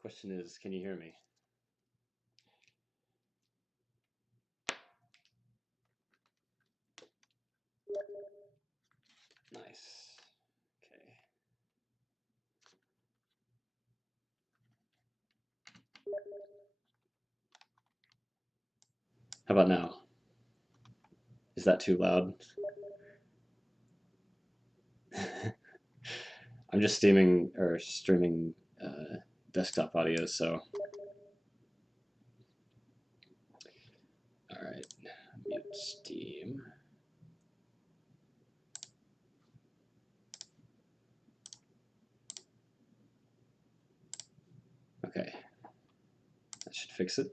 question is, can you hear me? Nice. Okay. How about now? Is that too loud? I'm just streaming desktop audio, so. All right, mute Steam. Okay, that should fix it.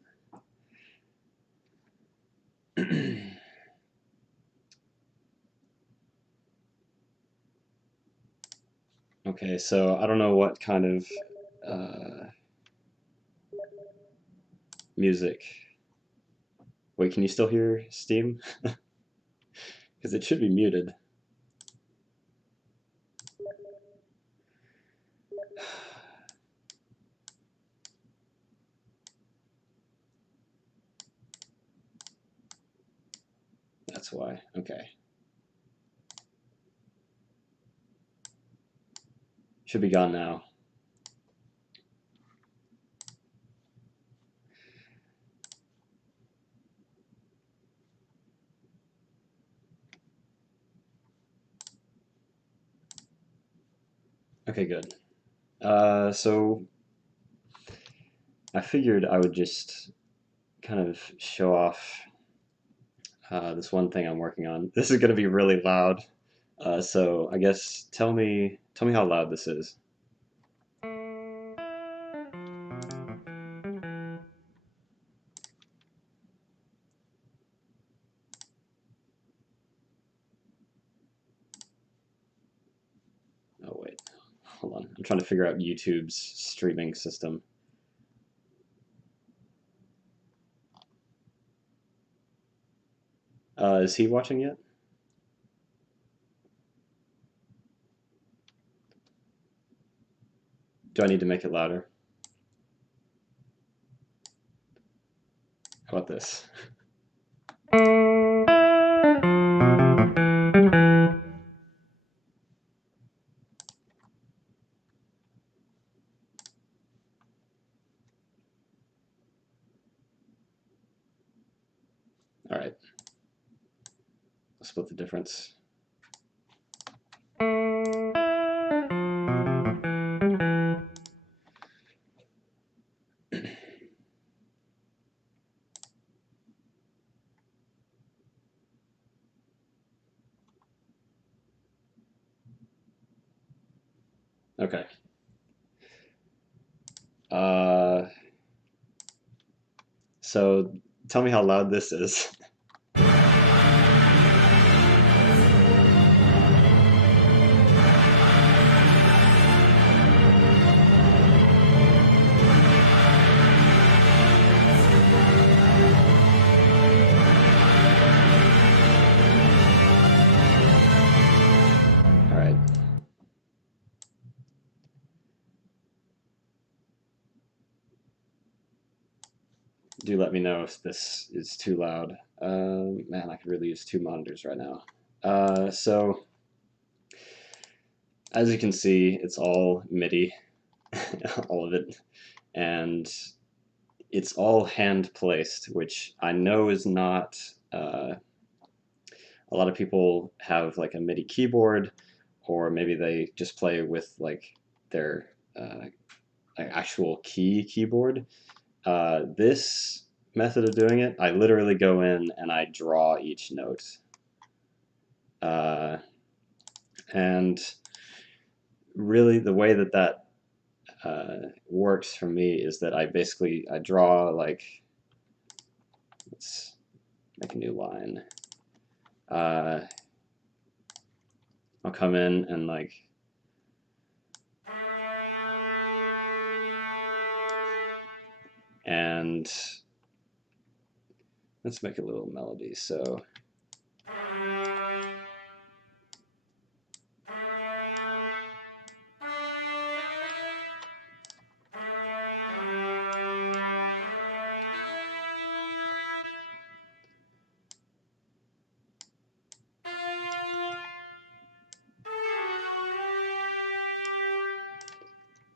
Okay, so I don't know what kind of music. Wait, can you still hear Steam? Because it should be muted. That's why. Okay. Should be gone now. Okay, good. So I figured I would just kind of show off this one thing I'm working on. This is going to be really loud, so I guess tell me how loud this is. Oh wait, hold on. I'm trying to figure out YouTube's streaming system. Is he watching yet? Do I need to make it louder? How about this? All right. I'll split the difference. Okay. So tell me how loud this is. All right. Do let me know if this is too loud. Man, I could really use 2 monitors right now. So, as you can see, it's all MIDI, all of it, and it's all hand placed, which I know is not. A lot of people have like a MIDI keyboard, or maybe they just play with like their actual keyboard. This method of doing it, I literally go in and I draw each note. And really the way that works for me is that I draw like, let's make a new line. I'll come in and like and let's make a little melody. So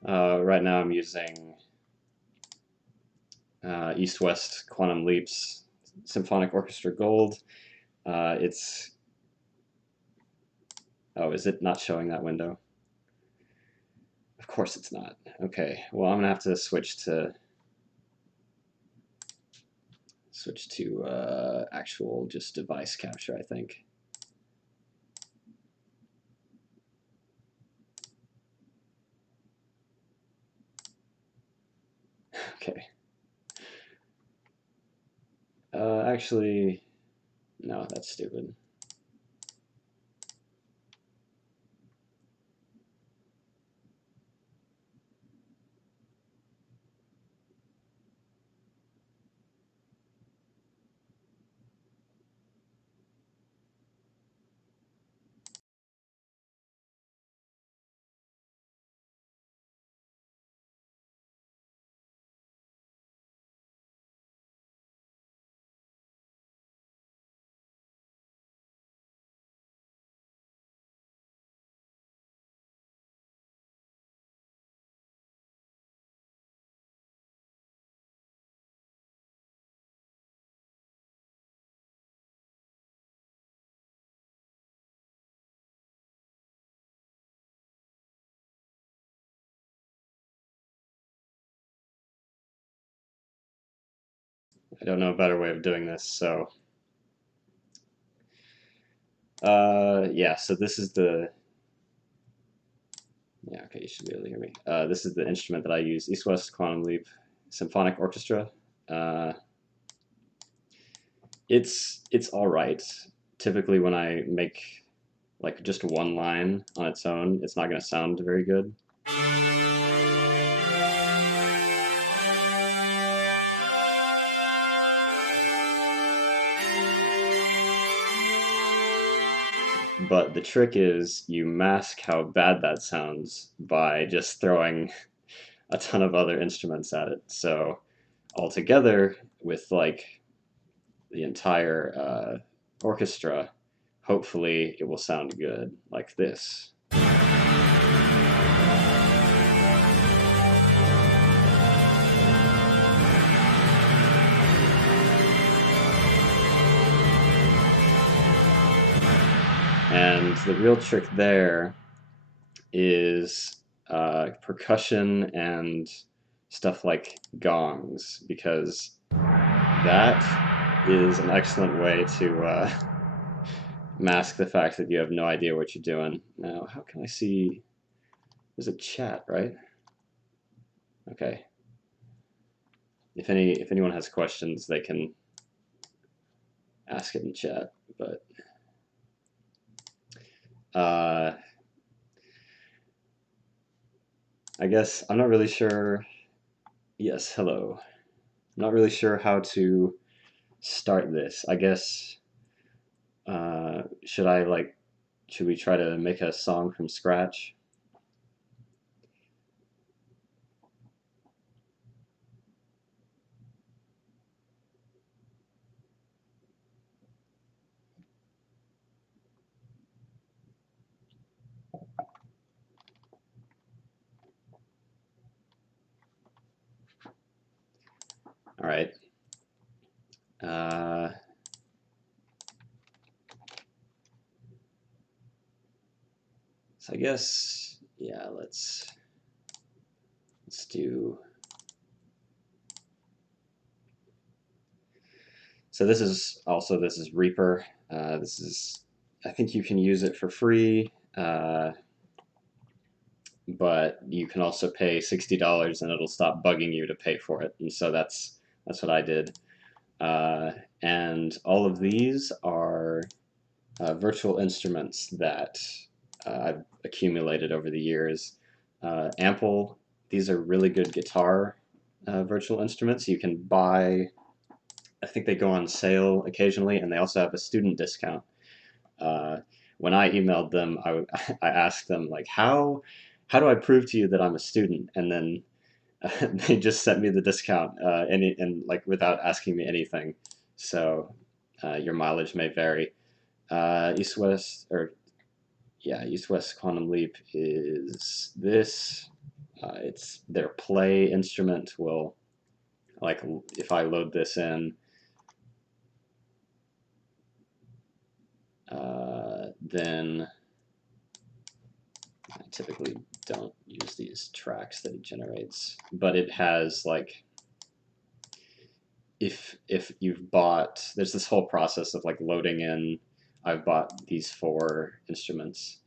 Right now I'm using East-West Quantum Leap's Symphonic Orchestra Gold. It's... Oh, is it not showing that window? Of course it's not. Okay, well I'm gonna have to switch to actual just device capture, I think. Okay. Actually, no, that's stupid. I don't know a better way of doing this, so yeah, so this is the... Yeah, okay, you should be able to hear me. This is the instrument that I use, East-West Quantum Leap Symphonic Orchestra. Uh, it's all right. Typically, when I make like just one line on its own, it's not going to sound very good. But the trick is you mask how bad that sounds by just throwing a ton of other instruments at it. So altogether, with like the entire orchestra, hopefully it will sound good like this. And the real trick there is percussion and stuff like gongs, because that is an excellent way to mask the fact that you have no idea what you're doing. Now, how can I see? There's a chat, right? Okay. If anyone has questions, they can ask it in chat. But uh, I guess I'm not really sure. Yes, hello. I'm not really sure how to start this. I guess should we try to make a song from scratch? All right. Uh, so I guess, yeah, let's do. So this is Reaper. This is, I think you can use it for free, but you can also pay $60 and it'll stop bugging you to pay for it. And so that's what I did. And all of these are virtual instruments that I've accumulated over the years. Ample, these are really good guitar virtual instruments. You can buy, I think they go on sale occasionally, and they also have a student discount. Uh, when I emailed them, I asked them like, how do I prove to you that I'm a student? And then they just sent me the discount and like without asking me anything. So your mileage may vary. East West or yeah, East West Quantum Leap is this. it's their play instrument will, like if I load this in, then I typically don't use these tracks that it generates, but it has like, if you've bought, there's this whole process of like loading in, I've bought these 4 instruments,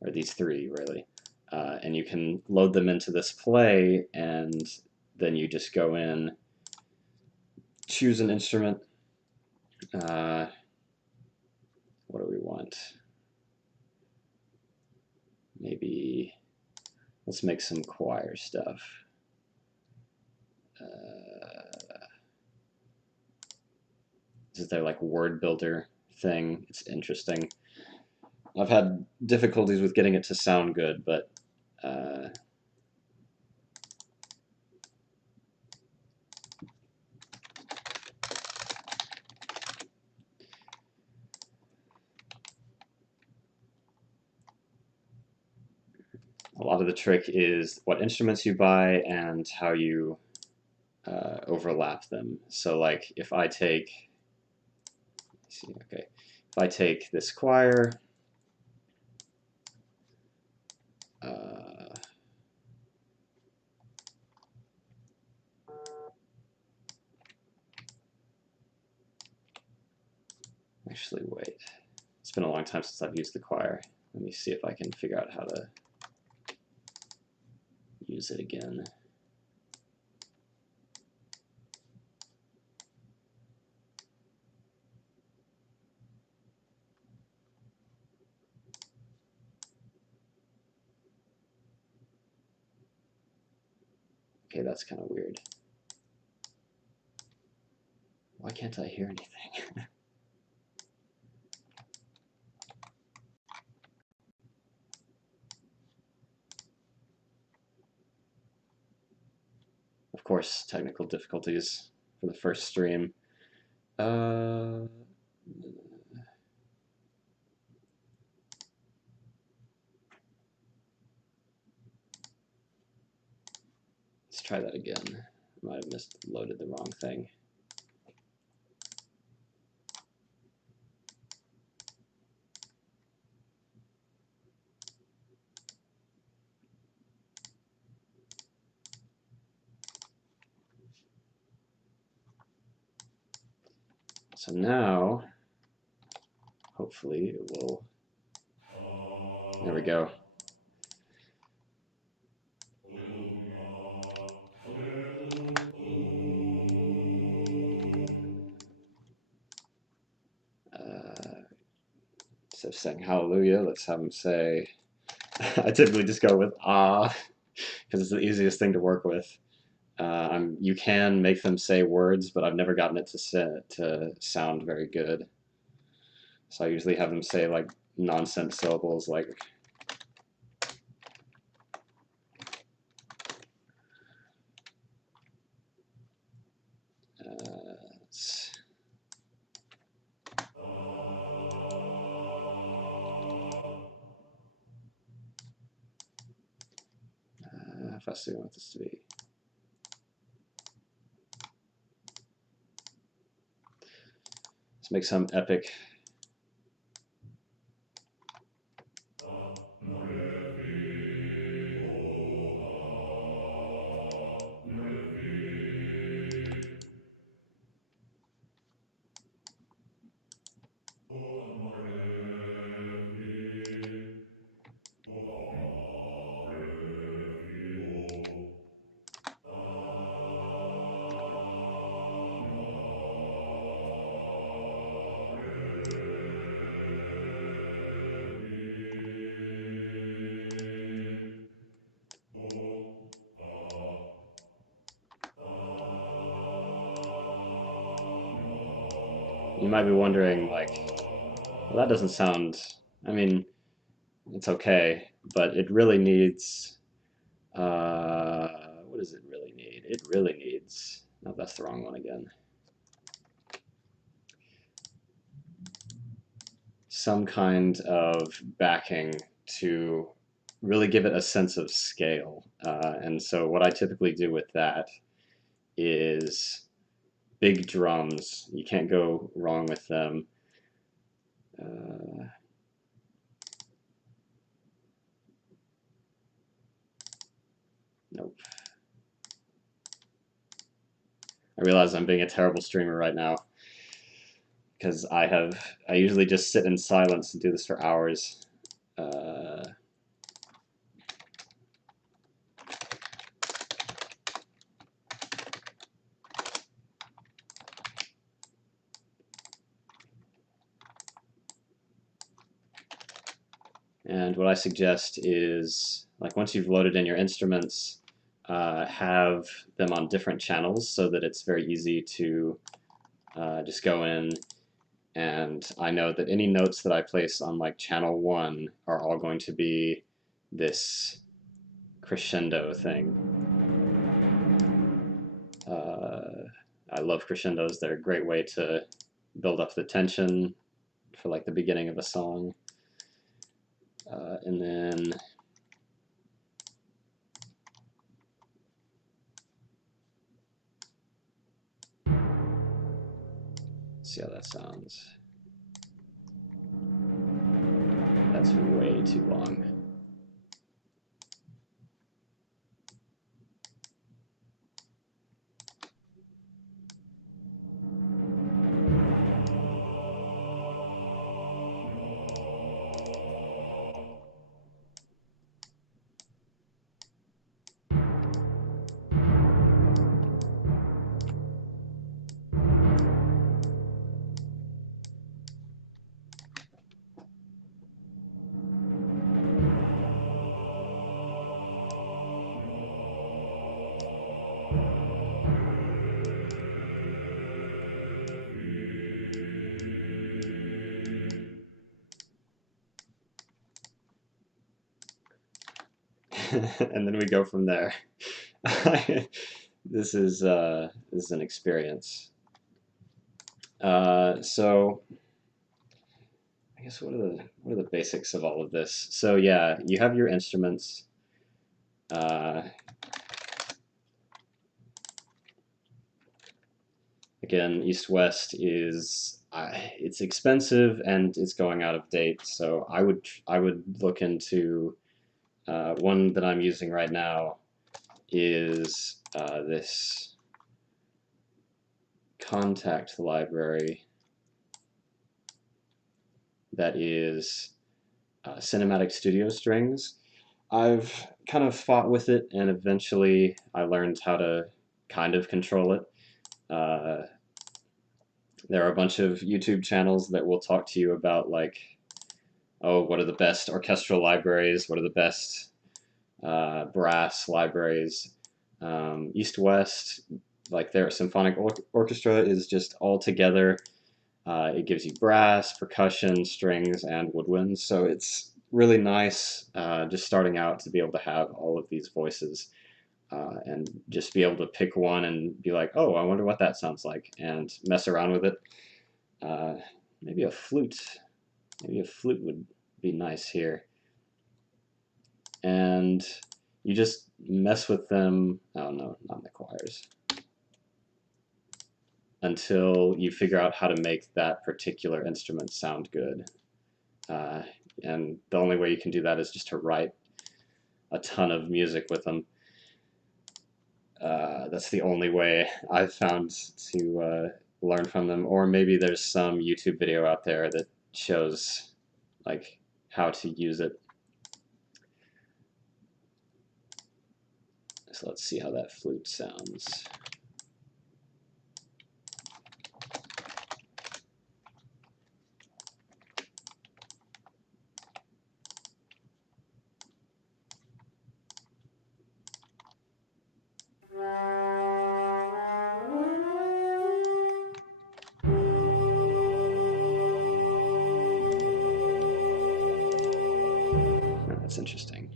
or these 3 really, and you can load them into this play, and then you just go in, choose an instrument. What do we want? Maybe let's make some choir stuff. This is their like word builder thing. It's interesting. I've had difficulties with getting it to sound good, but a lot of the trick is what instruments you buy and how you overlap them. So like if I take, if I take this choir, actually wait, it's been a long time since I've used the choir. Let me see if I can figure out how to use it again. Okay, that's kind of weird. Why can't I hear anything? Of course, technical difficulties for the first stream. Let's try that again. I might have loaded the wrong thing. So now, hopefully it will, there we go. Instead of saying hallelujah, let's have them say, I typically just go with ah, because it's the easiest thing to work with. You can make them say words, but I've never gotten it to sound very good. So I usually have them say like nonsense syllables like how fast do you want this to be? Let's make some epic. You might be wondering, like, well, that doesn't sound, I mean, it's okay, but it really needs, what does it really need? It really needs, no, that's the wrong one again. Some kind of backing to really give it a sense of scale. And so what I typically do with that is big drums. You can't go wrong with them. Nope. I realize I'm being a terrible streamer right now because I usually just sit in silence and do this for hours. And what I suggest is, like, once you've loaded in your instruments, have them on different channels so that it's very easy to just go in, and I know that any notes that I place on like channel 1 are all going to be this crescendo thing. I love crescendos. They're a great way to build up the tension for like the beginning of a song. And then see how that sounds. That's way too long. And then we go from there. This is an experience. So I guess what are the basics of all of this? So yeah, you have your instruments. Again, East-West is it's expensive and it's going out of date. So I would look into one that I'm using right now is this contact library that is Cinematic Studio Strings. I've kind of fought with it, and eventually I learned how to kind of control it. There are a bunch of YouTube channels that will talk to you about, like, oh, what are the best orchestral libraries? What are the best brass libraries? East-West, like their symphonic orchestra is just all together. It gives you brass, percussion, strings, and woodwinds. So it's really nice just starting out to be able to have all of these voices and just be able to pick one and be like, oh, I wonder what that sounds like, and mess around with it. Maybe a flute. Maybe a flute would be nice here. And you just mess with them. Oh no, not the choirs. Until you figure out how to make that particular instrument sound good. And the only way you can do that is just to write a ton of music with them. That's the only way I've found to learn from them. Or maybe there's some YouTube video out there that shows like how to use it. So let's see how that flute sounds. That's interesting.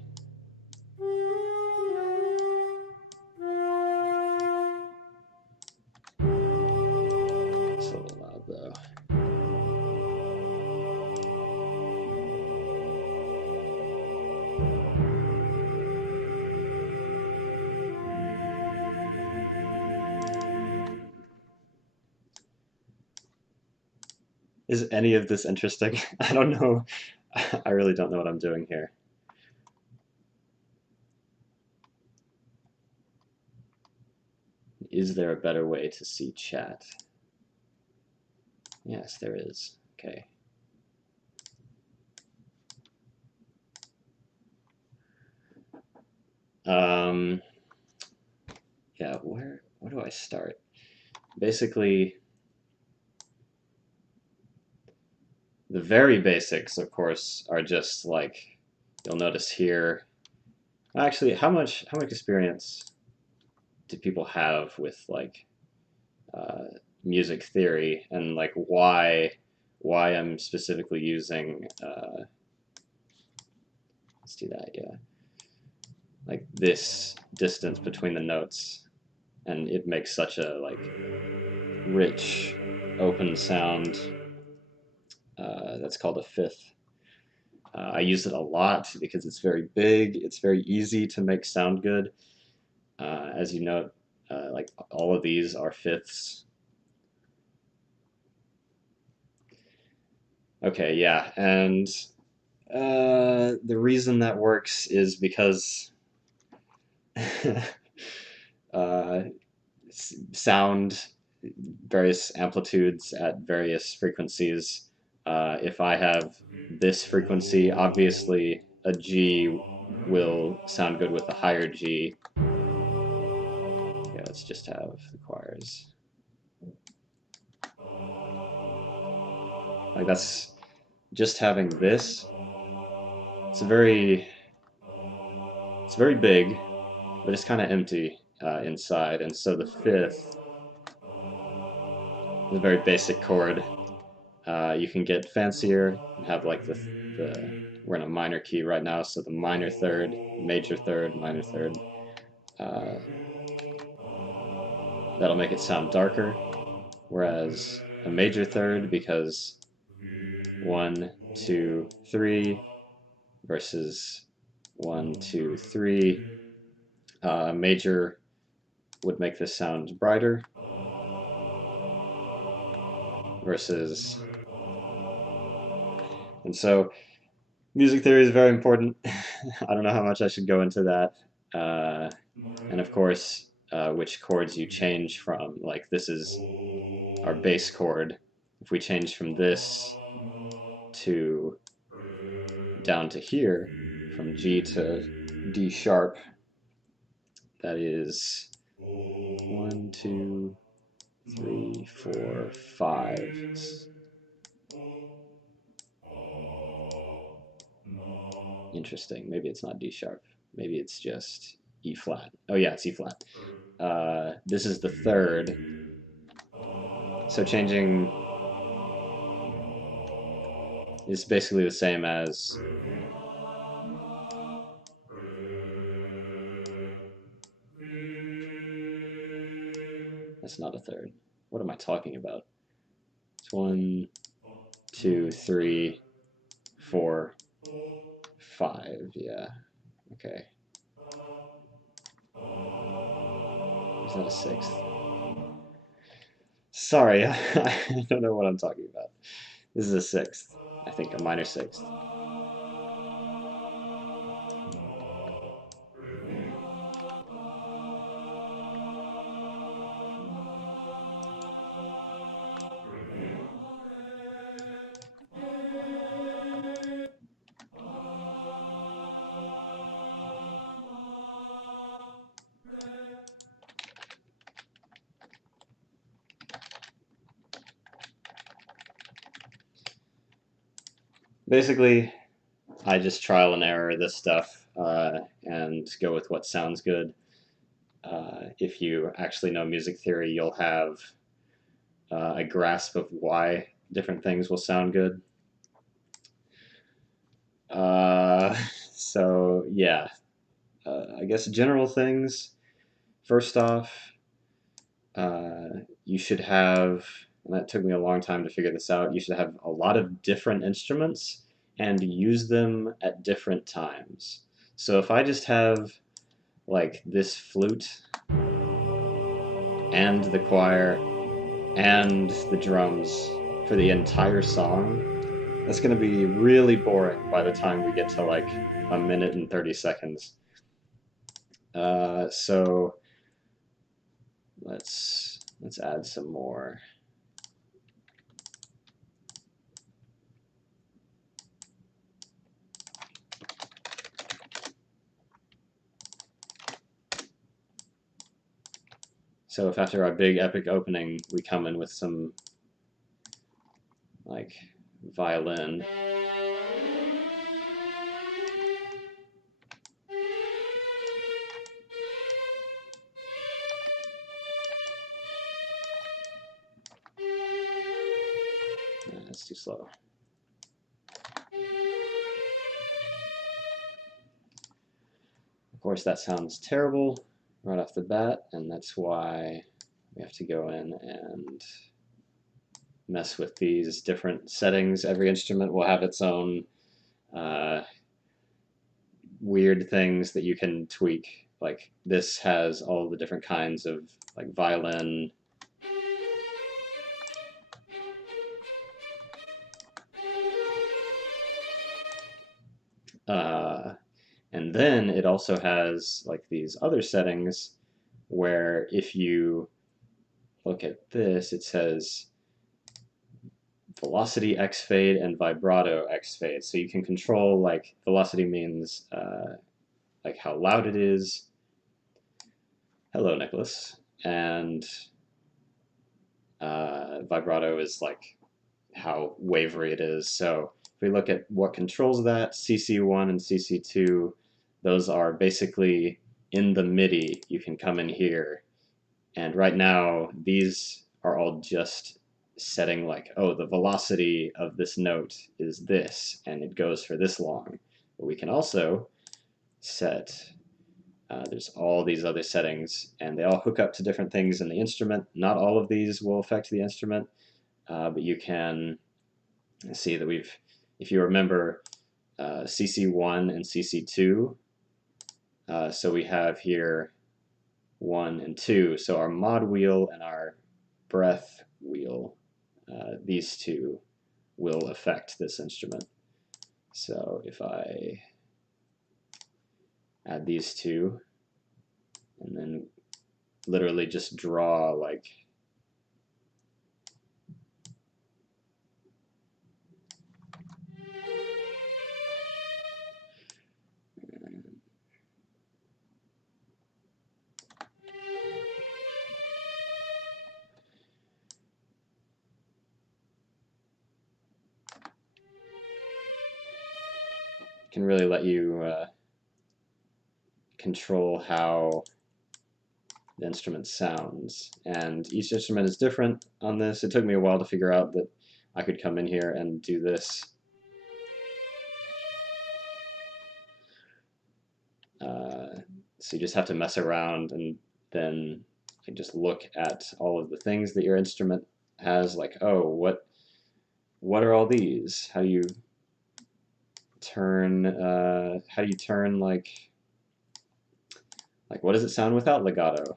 Is any of this interesting? I don't know. I really don't know what I'm doing here. Is there a better way to see chat? Yes, there is. Okay. Yeah, where do I start? Basically, the very basics, of course, are just like you'll notice here. Actually, how much experience do people have with like uh, music theory and like why I'm specifically using let's do that, yeah, like this distance between the notes, and it makes such a like rich open sound. That's called a fifth. I use it a lot because it's very big. It's very easy to make sound good. As you note, like all of these are fifths. Okay, yeah, and the reason that works is because uh, sound, various amplitudes at various frequencies. If I have this frequency, obviously a G will sound good with a higher G. Yeah, let's just have the choirs. Like that's just having this. It's very big, but it's kind of empty inside, and so the fifth is a very basic chord. You can get fancier and have like the we're in a minor key right now, so the minor third, major third, minor third. Uh, that'll make it sound darker, whereas a major third, because 1, 2, 3 versus 1, 2, 3, major would make this sound brighter versus, and so music theory is very important. I don't know how much I should go into that. And of course, which chords you change from. Like this is our bass chord. If we change from this to down to here, from G to D sharp, that is 1, 2, 3, 4, 5. Interesting. Maybe it's not D sharp. Maybe it's just E flat. Oh yeah, it's E flat. This is the third. So changing is basically the same as that's not a third. What am I talking about? It's 1, 2, 3, 4, 5. Yeah. Okay. Is that a sixth? Sorry, I don't know what I'm talking about. This is a sixth. I think a minor sixth. Basically, I just trial and error this stuff and go with what sounds good. If you actually know music theory, you'll have a grasp of why different things will sound good. Uh, so yeah, I guess general things. First off, you should have, and that took me a long time to figure this out, you should have a lot of different instruments and use them at different times. So if I just have like this flute and the choir and the drums, for the entire song, that's going to be really boring by the time we get to like a minute and 30 seconds. So let's add some more. So if after our big epic opening we come in with some like violin, that's too slow. Of course that sounds terrible right off the bat, and that's why we have to go in and mess with these different settings. Every instrument will have its own weird things that you can tweak. Like this has all the different kinds of like violin. And then it also has like these other settings where if you look at this, it says velocity X fade and vibrato X fade. So you can control like velocity means like how loud it is. Hello, Nicholas. And vibrato is like how wavery it is. So if we look at what controls that, CC1 and CC2, those are basically in the MIDI. You can come in here, and right now these are all just setting like, oh, the velocity of this note is this, and it goes for this long. But we can also set, there's all these other settings, and they all hook up to different things in the instrument. Not all of these will affect the instrument, but you can see that we've, if you remember, CC1 and CC2, so we have here 1 and 2, so our mod wheel and our breath wheel, these two will affect this instrument. So if I add these two and then literally just draw like can really let you control how the instrument sounds. And each instrument is different on this. It took me a while to figure out that I could come in here and do this. So you just have to mess around and then just look at all of the things that your instrument has, like, oh, what are all these? How do you turn like what does it sound without legato?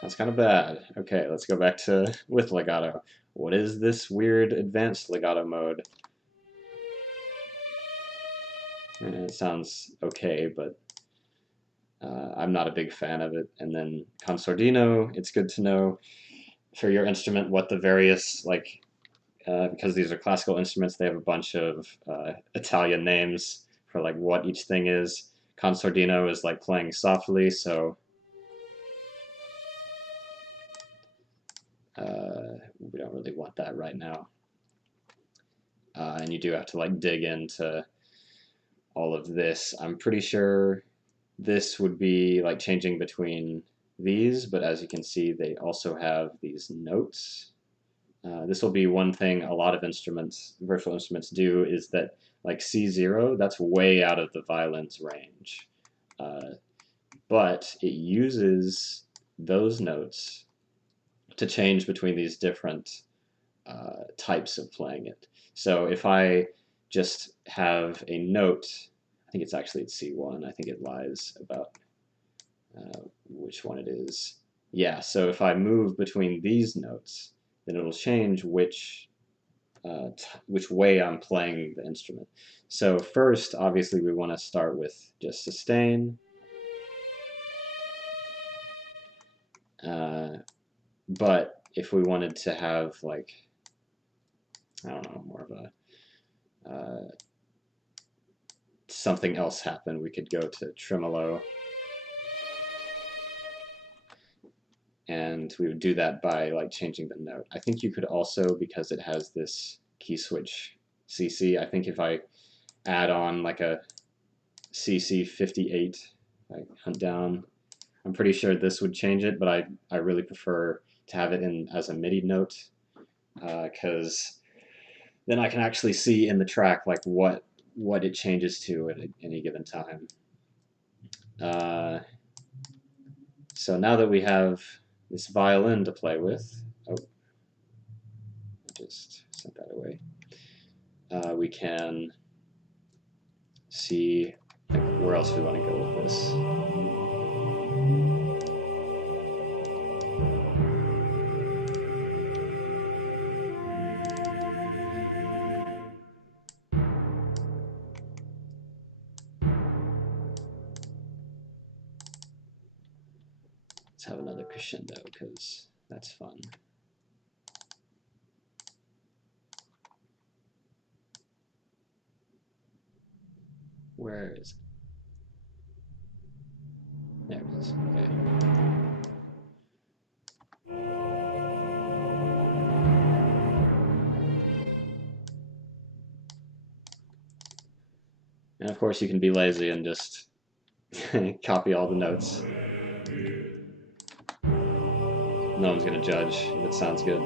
Sounds kind of bad. Okay, let's go back to with legato. What is this weird advanced legato mode? It sounds okay, but I'm not a big fan of it. And then Consortino, it's good to know for your instrument what the various, like, because these are classical instruments, they have a bunch of Italian names for like what each thing is. Consortino is like playing softly, so we don't really want that right now. And you do have to like dig into all of this. I'm pretty sure this would be like changing between these, but as you can see, they also have these notes. This will be one thing a lot of instruments, virtual instruments, do, is that like C0, that's way out of the violin's range. But it uses those notes to change between these different types of playing it. So if I just have a note, I think it's actually at C1, I think it lies about which one it is. Yeah, so if I move between these notes, then it'll change which way I'm playing the instrument. So first, obviously, we want to start with just sustain. But if we wanted to have, like, I don't know, more of a something else happen, we could go to tremolo. And we would do that by like changing the note. I think you could also, because it has this key switch CC, I think if I add on like a CC 58, like hunt down, I'm pretty sure this would change it, but I really prefer to have it in as a MIDI note, because then I can actually see in the track like what it changes to at any given time. So now that we have this violin to play with, oh, just set that away. We can see like, where else we want to go with this. Let's have another crescendo because that's fun. Where is it? There it is. Okay. And of course you can be lazy and just copy all the notes. No one's going to judge if it sounds good.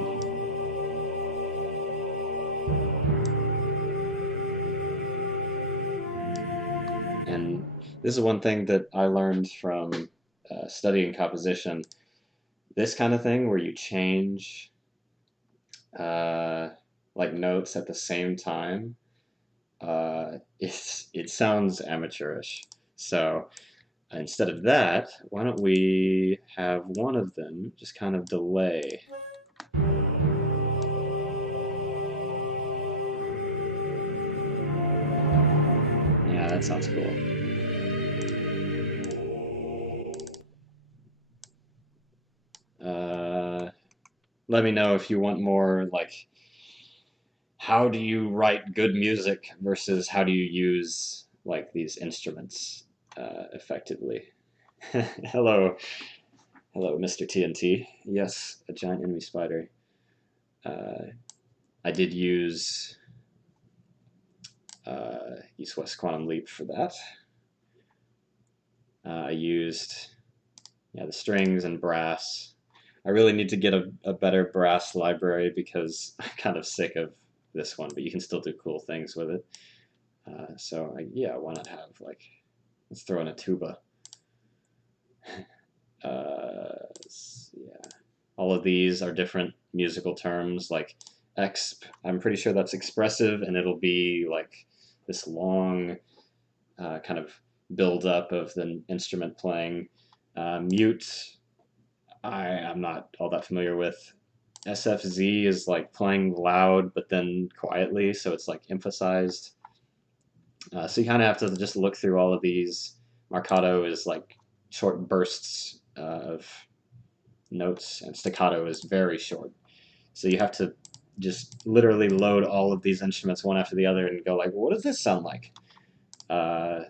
And this is one thing that I learned from studying composition. This kind of thing where you change like notes at the same time, it sounds amateurish. So instead of that, why don't we have one of them just kind of delay. Yeah, that sounds cool. Let me know if you want more, like, how do you write good music versus how do you use, like, these instruments effectively. Hello, Mr. TNT. Yes, a giant enemy spider. I did use East-West Quantum Leap for that. I used the strings and brass. I really need to get a better brass library because I'm kind of sick of this one, but you can still do cool things with it. So yeah, why not have, like, let's throw in a tuba. Yeah, all of these are different musical terms, like exp. I'm pretty sure that's expressive, and it'll be like this long kind of build up of the instrument playing. Mute, I'm not all that familiar with. SFZ is like playing loud but then quietly, so it's like emphasized. So you kind of have to just look through all of these. Marcato is like short bursts of notes, and staccato is very short. So you have to just literally load all of these instruments one after the other and go like, what does this sound like? Right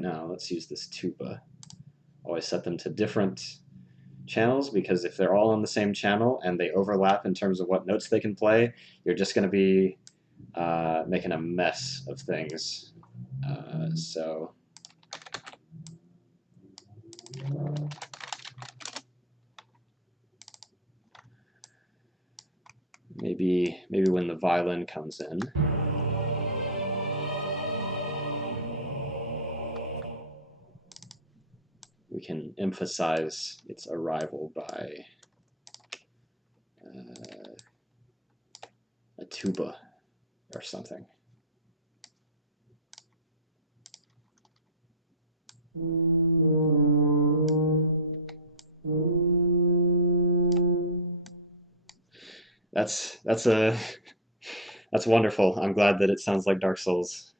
now, let's use this tuba. Always set them to different channels, because if they're all on the same channel and they overlap in terms of what notes they can play, you're just going to be making a mess of things. So maybe when the violin comes in, we can emphasize its arrival by a tuba or something. That's that's wonderful. I'm glad that it sounds like Dark Souls.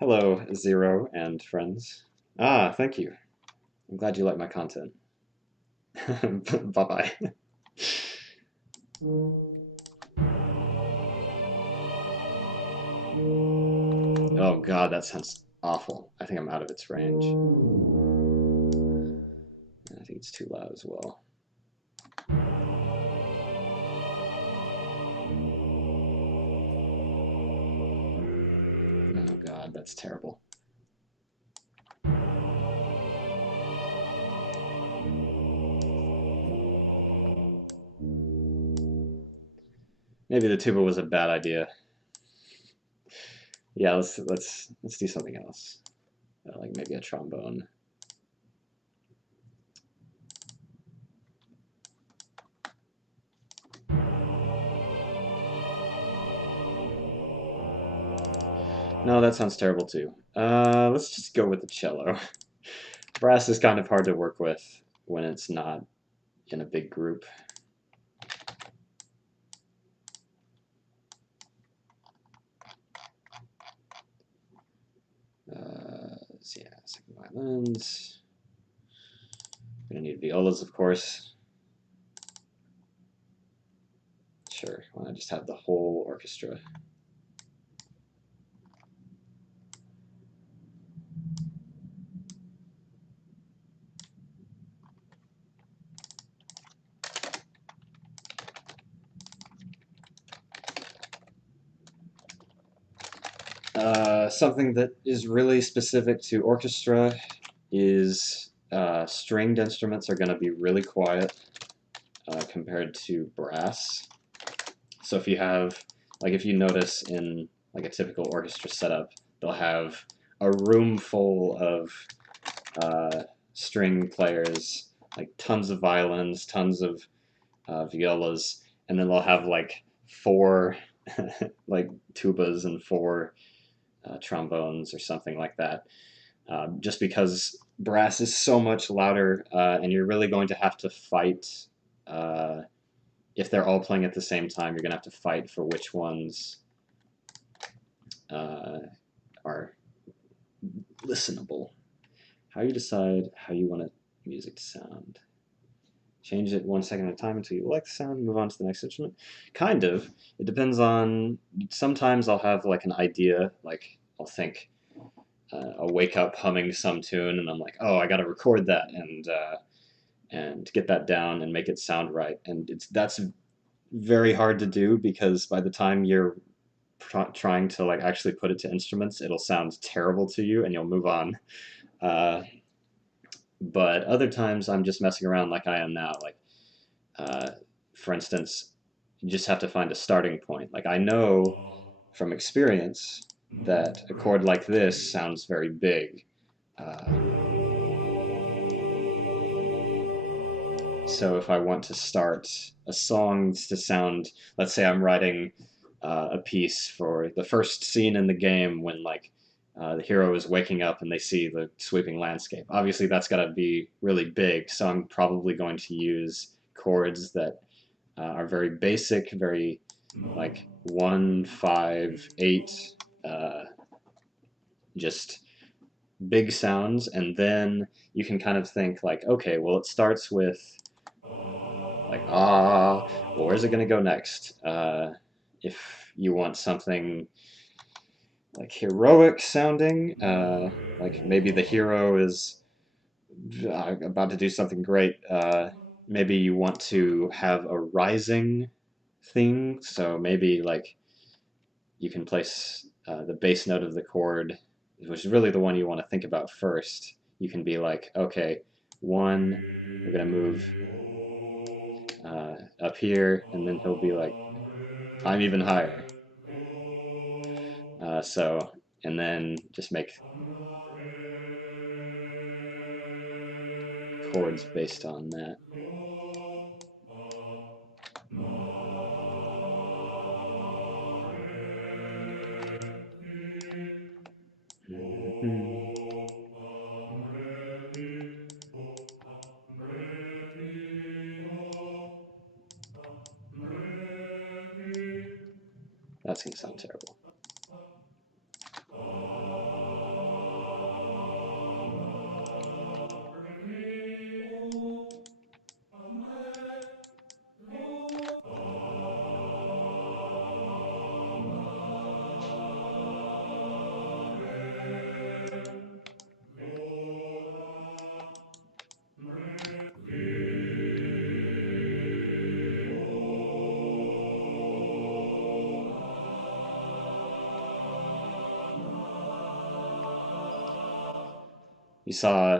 Hello, Zero and friends. Ah, thank you. I'm glad you like my content. Bye bye. Oh god, that sounds awful. I think I'm out of its range. I think it's too loud as well. Oh god, that's terrible. Maybe the tuba was a bad idea. Yeah, let's do something else. Like maybe a trombone. No, that sounds terrible too. Let's just go with the cello. Brass is kind of hard to work with when it's not in a big group. So yeah, second violins. Gonna need violas, of course. Sure, why not just have the whole orchestra? Something that is really specific to orchestra is stringed instruments are going to be really quiet compared to brass. So if you have, like if you notice in like a typical orchestra setup, they'll have a room full of string players, like tons of violins, tons of violas, and then they'll have like four like tubas and four trombones or something like that. Just because brass is so much louder, and you're really going to have to fight. If they're all playing at the same time, you're going to have to fight for which ones are listenable. How you decide how you want music to sound. Change it 1 second at a time until you like the sound, move on to the next instrument. Kind of. It depends on, sometimes I'll have like an idea, like I'll think, I'll wake up humming some tune and I'm like, oh, I got to record that and get that down and make it sound right. And that's very hard to do because by the time you're trying to like actually put it to instruments, it'll sound terrible to you and you'll move on. Uh, but other times I'm just messing around like I am now. Like, uh, for instance, you just have to find a starting point. Like I know from experience that a chord like this sounds very big. Uh, so if I want to start a song to sound, let's say I'm writing a piece for the first scene in the game when like the hero is waking up and they see the sweeping landscape. Obviously, that's got to be really big, so I'm probably going to use chords that are very basic, very like 1, 5, 8, just big sounds, and then you can kind of think like, okay, well, it starts with like ah, well, where's it going to go next? If you want something like heroic sounding, like maybe the hero is about to do something great. Maybe you want to have a rising thing, so maybe like you can place the bass note of the chord, which is really the one you want to think about first. You can be like, okay, one, we're gonna move up here, and then he'll be like, I'm even higher. So, and then just make chords based on that. Mhm. That's going to sound terrible.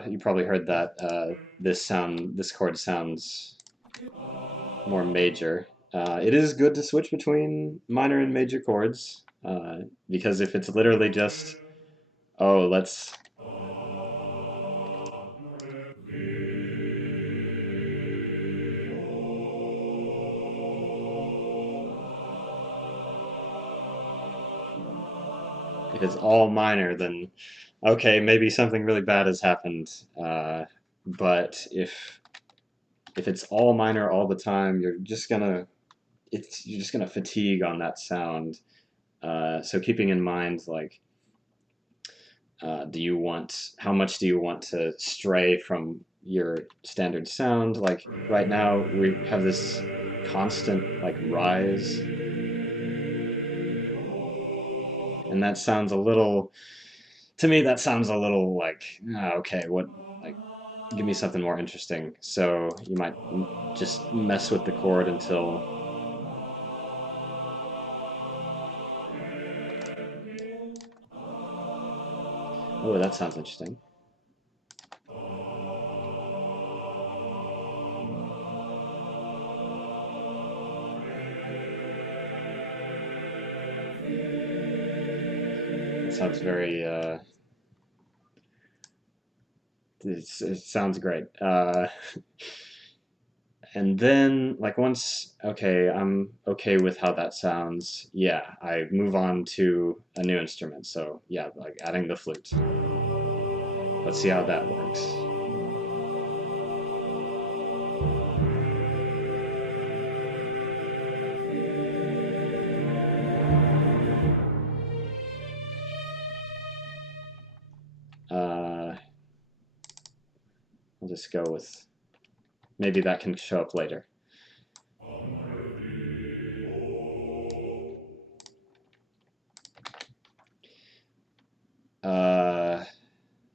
You probably heard that this chord sounds more major. It is good to switch between minor and major chords, because if it's literally just, oh, let's, if it's all minor, then okay, maybe something really bad has happened. But if it's all minor all the time, you're just gonna fatigue on that sound. So keeping in mind, like, how much do you want to stray from your standard sound? Like right now, we have this constant like rise, and that sounds a little, to me, that sounds a little like, okay, what, like, give me something more interesting. So you might just mess with the chord until, oh, that sounds interesting. That sounds very, it sounds great. And then, like, once, okay, I'm okay with how that sounds, yeah, I move on to a new instrument. So, yeah, like adding the flute. Let's see how that works. Uh, I'll just go with, maybe that can show up later.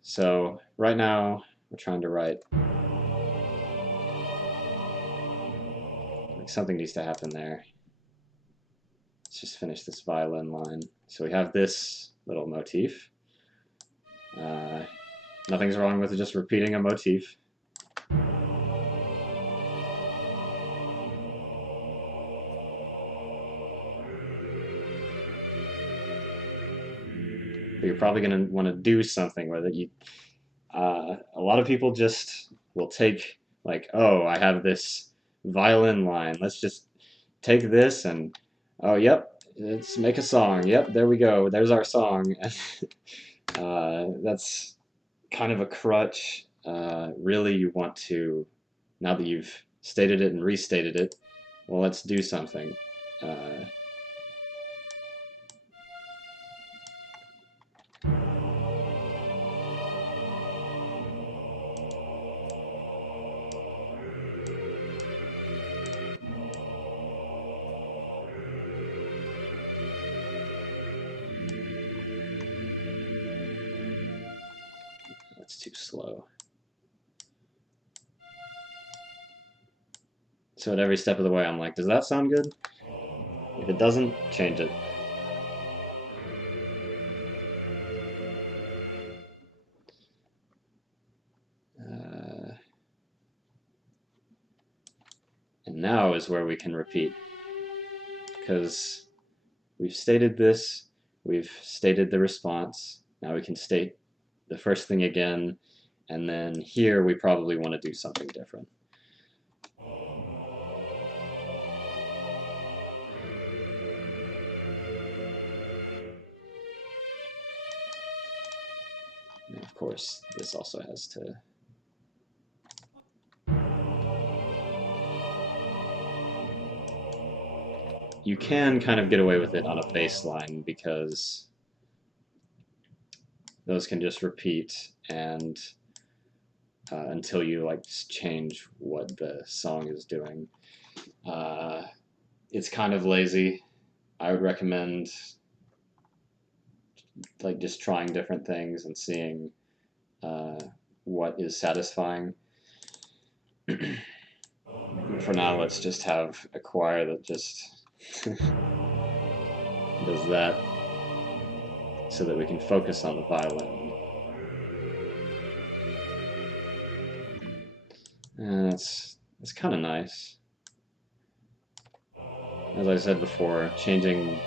So right now we're trying to write, like, something needs to happen there. Let's just finish this violin line. So we have this little motif. Nothing's wrong with just repeating a motif. But you're probably going to want to do something with it. A lot of people just will take, like, oh, I have this violin line. Let's just take this and, oh, yep, let's make a song. Yep, there we go. There's our song. That's kind of a crutch. Really, you want to, now that you've stated it and restated it, well, let's do something. That's too slow. So at every step of the way, I'm like, does that sound good? If it doesn't, change it. And now is where we can repeat. Because we've stated this, we've stated the response, now we can state the first thing again, and then here we probably want to do something different. And of course, this also has to... you can kind of get away with it on a bass line because those can just repeat and until you like change what the song is doing. It's kind of lazy. I would recommend like just trying different things and seeing what is satisfying. For now, let's just have a choir that just does that so that we can focus on the violin. And it's kind of nice. As I said before, changing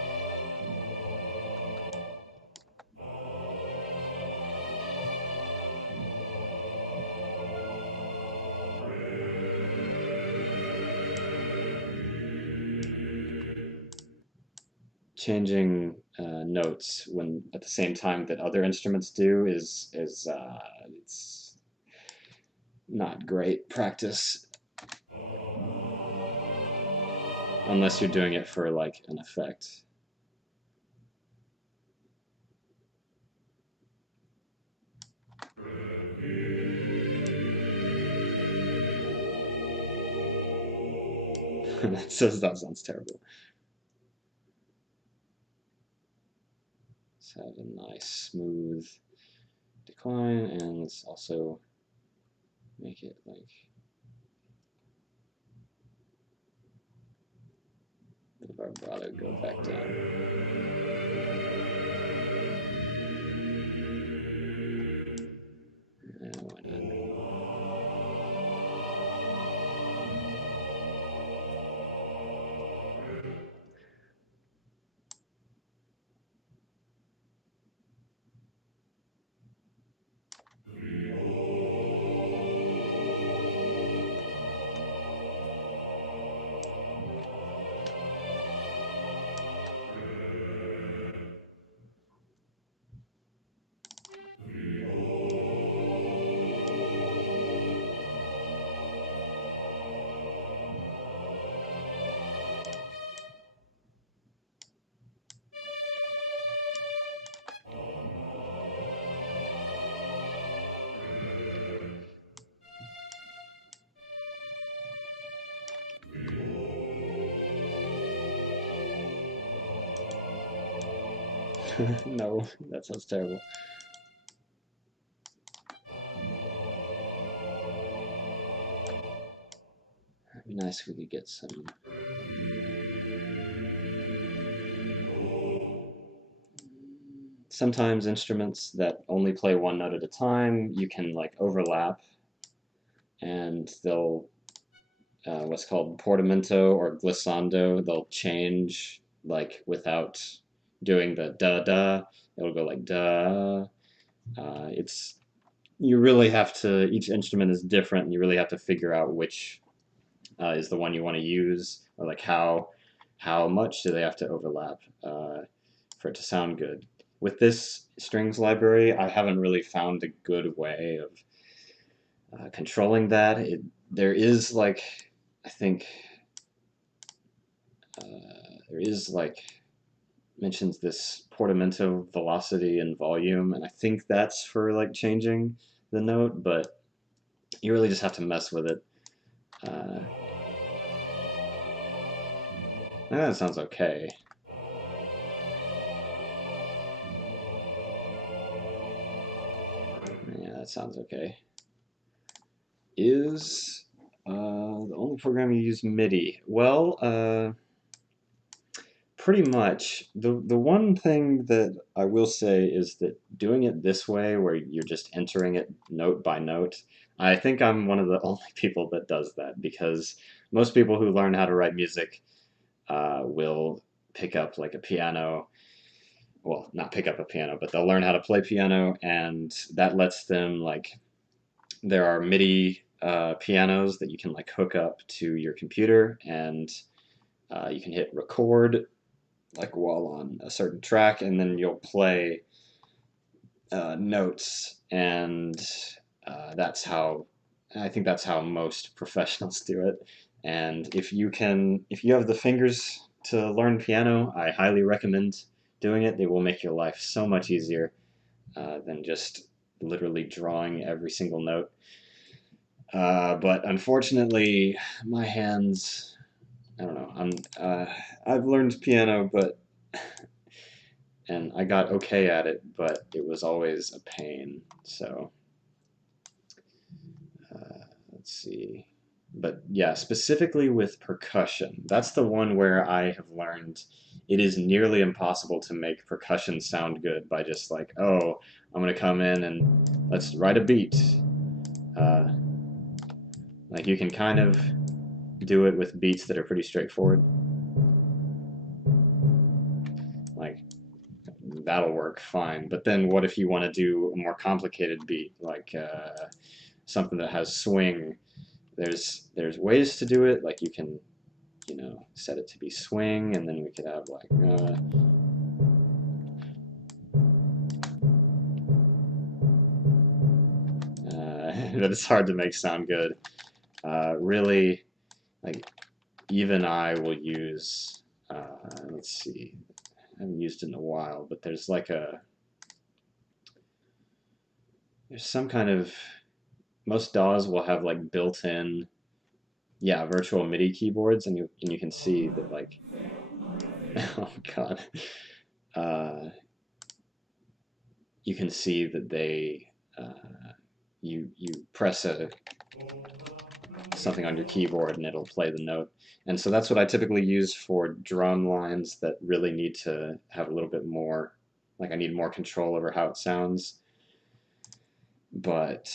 notes when at the same time that other instruments do is it's not great practice unless you're doing it for like an effect. That sounds terrible. Let's have a nice smooth decline, and let's also make it like the vibrato go back down. Why not? No, that sounds terrible. It'd be nice if we could get some. Sometimes instruments that only play one note at a time, you can like overlap, and they'll what's called portamento or glissando. They'll change like without doing the da da. It'll go like da. It's you really have to. Each instrument is different, and you really have to figure out which is the one you want to use, or like how much do they have to overlap for it to sound good. With this strings library, I haven't really found a good way of controlling that. There is like, I think there is like mentions this portamento velocity and volume, and I think that's for like changing the note, but you really just have to mess with it. That sounds okay. Yeah, that sounds okay. Is the only program you use MIDI? Well, pretty much. The one thing that I will say is that doing it this way, where you're just entering it note by note, I think I'm one of the only people that does that, because most people who learn how to write music will pick up like a piano. Well, not pick up a piano, but they'll learn how to play piano, and that lets them like there are MIDI pianos that you can like hook up to your computer, and you can hit record like while on a certain track, and then you'll play notes, and that's how I think most professionals do it. And if you have the fingers to learn piano, I highly recommend doing it. It will make your life so much easier than just literally drawing every single note. But unfortunately, my hands, I don't know. I've learned piano, but and I got okay at it, but it was always a pain. So let's see. But yeah, specifically with percussion, that's the one where I have learned it is nearly impossible to make percussion sound good by just like, oh, I'm gonna come in and let's write a beat. Uh, like you can kind of do it with beats that are pretty straightforward. Like that'll work fine. But then what if you want to do a more complicated beat, like something that has swing? There's ways to do it. Like you can set it to be swing, and then we could have like that it's hard to make sound good. Really, like even I will use. Let's see, I haven't used it in a while, but there's some kind of most DAWs will have like built-in virtual MIDI keyboards, and you can see that like oh god, you can see that they you press something on your keyboard and it'll play the note. And so that's what I typically use for drum lines that really need to have a little bit more, like I need more control over how it sounds. But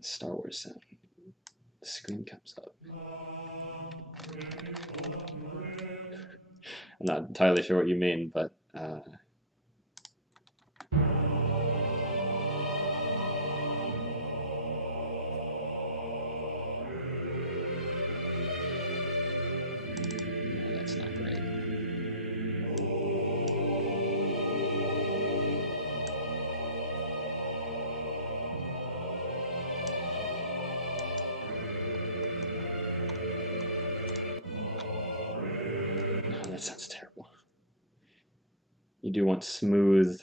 Star Wars sound, the screen comes up. I'm not entirely sure what you mean, but that's not great. Oh, that sounds terrible. You do want smooth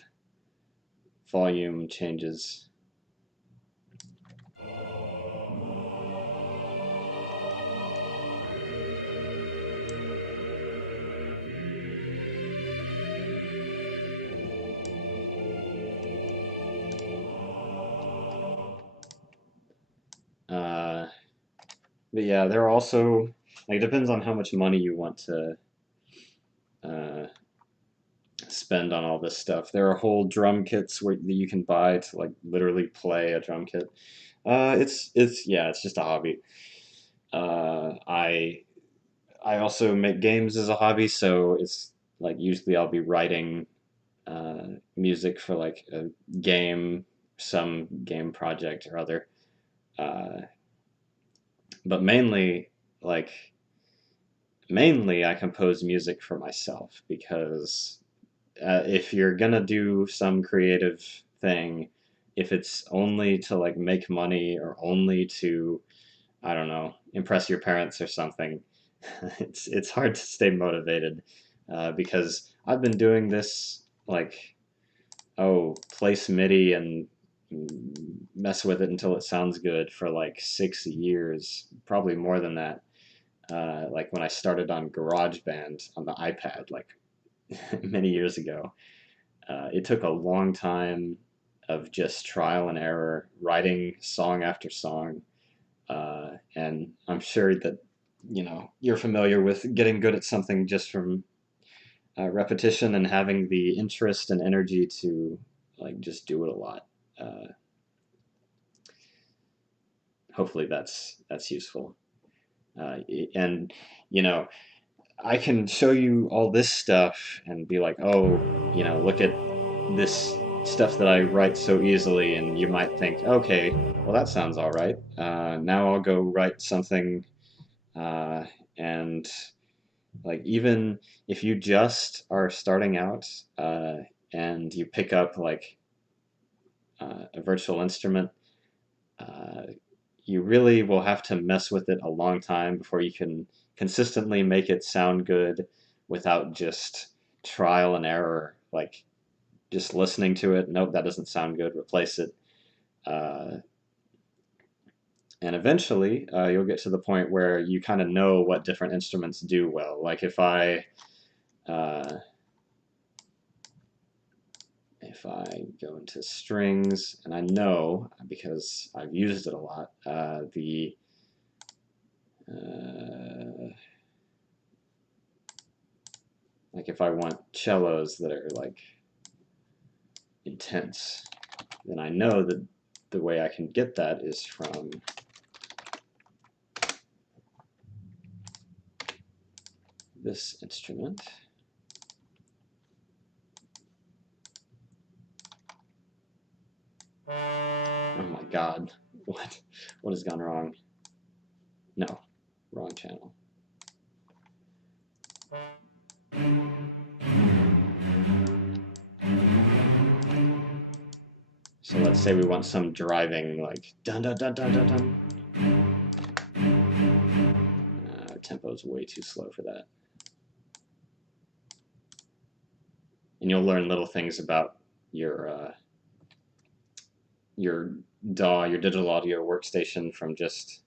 volume changes. But yeah, there are also, like, it depends on how much money you want to uh, spend on all this stuff. There are whole drum kits that you can buy to like literally play a drum kit. It's just a hobby. I also make games as a hobby, so it's like usually I'll be writing music for like a game, some game project or other. Uh, but like mainly I compose music for myself because if you're gonna do some creative thing, if it's only to like make money or only to, I don't know, impress your parents or something, it's hard to stay motivated because I've been doing this like, oh, place MIDI and mess with it until it sounds good for like 6 years, probably more than that. Like when I started on GarageBand on the iPad, like many years ago. It took a long time of just trial and error, writing song after song, and I'm sure that you're familiar with getting good at something just from repetition and having the interest and energy to like just do it a lot. Uh, Hopefully that's useful. And you know, I can show you all this stuff and be like, oh, look at this stuff that I write so easily, and you might think, okay, well, that sounds all right. Now I'll go write something, uh, and like even if you just are starting out and you pick up like a virtual instrument, uh, you really will have to mess with it a long time before you can consistently make it sound good without just trial and error, like just listening to it, nope, that doesn't sound good, replace it. And eventually, you'll get to the point where you kind of know what different instruments do well. Like uh, if I go into strings, and I know, because I've used it a lot, like if I want cellos that are like intense, then I know that the way I can get that is from this instrument. Oh my god, what has gone wrong? No, wrong channel. So let's say we want some driving, like dun dun dun dun dun dun. Tempo is way too slow for that. And you'll learn little things about your DAW, your digital audio workstation, from just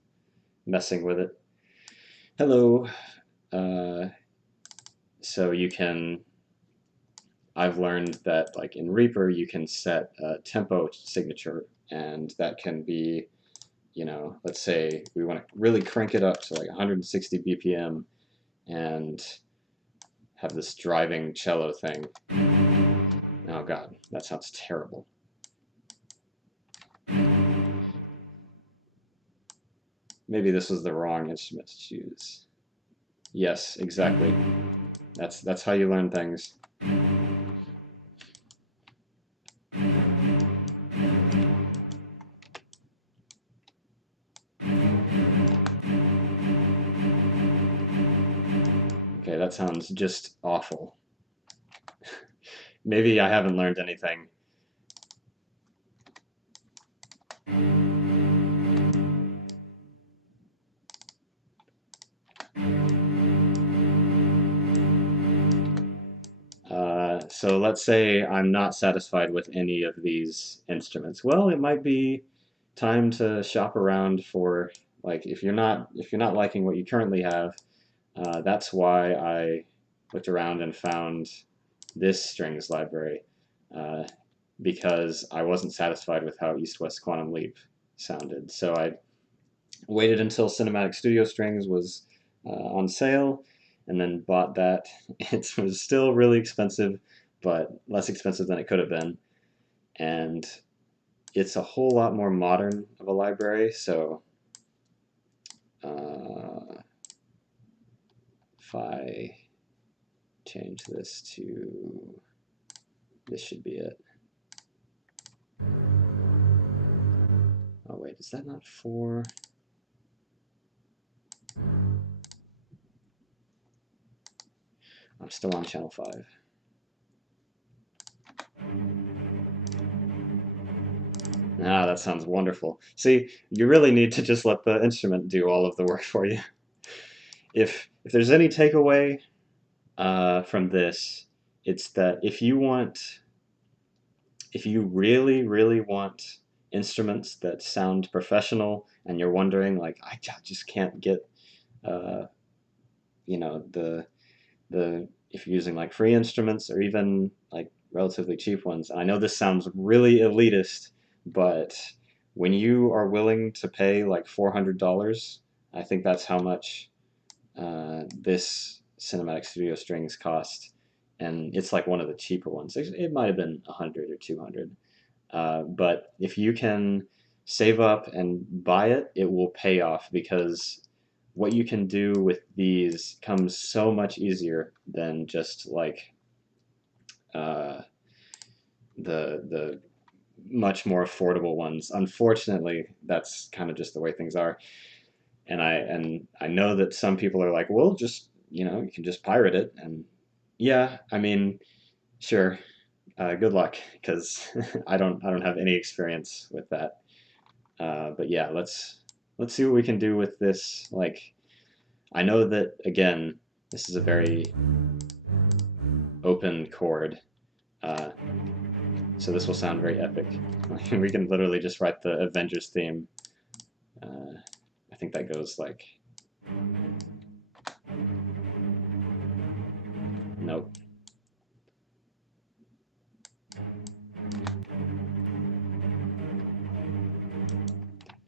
messing with it. Hello. So you can, I've learned that like in Reaper you can set a tempo signature, and that can be, you know, let's say we want to really crank it up to like 160 BPM and have this driving cello thing. Oh god, that sounds terrible. Maybe this was the wrong instrument to choose. Yes, exactly. That's how you learn things. Okay, that sounds just awful. Maybe I haven't learned anything. So let's say I'm not satisfied with any of these instruments. Well, it might be time to shop around for, like, if you're not liking what you currently have. That's why I looked around and found this strings library, uh, because I wasn't satisfied with how East-West Quantum Leap sounded. So I waited until Cinematic Studio Strings was on sale, and then bought that. It was still really expensive, but less expensive than it could have been. And it's a whole lot more modern of a library, so if I change this to, this should be it. Oh wait, is that not 4? I'm still on channel 5. Ah, that sounds wonderful. See, you really need to just let the instrument do all of the work for you. If there's any takeaway from this, it's that if you really, really want instruments that sound professional, and you're wondering, like, I just can't get, you know, if you're using like free instruments or even like relatively cheap ones. And I know this sounds really elitist, but when you are willing to pay like $400, I think that's how much this Cinematic Studio Strings cost, and it's like one of the cheaper ones. It might have been 100 or 200, but if you can save up and buy it, it will pay off, because what you can do with these comes so much easier than just like uh, the much more affordable ones. Unfortunately, that's kind of just the way things are. And I know that some people are like, well, just, you know, you can just pirate it. And yeah, I mean, sure, good luck, because I don't have any experience with that. But yeah, let's see what we can do with this. Like, I know that, again, this is a very open chord, uh, so this will sound very epic. We can literally just write the Avengers theme. I think that goes like... Nope.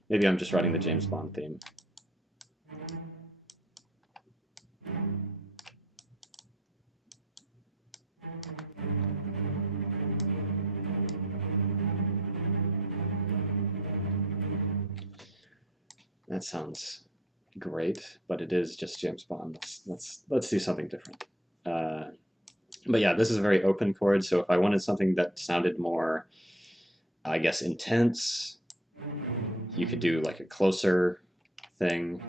Maybe I'm just writing the James Bond theme. That sounds great, but it is just James Bond. Let's do something different. But yeah, this is a very open chord, so if I wanted something that sounded more, I guess, intense, you could do like a closer thing.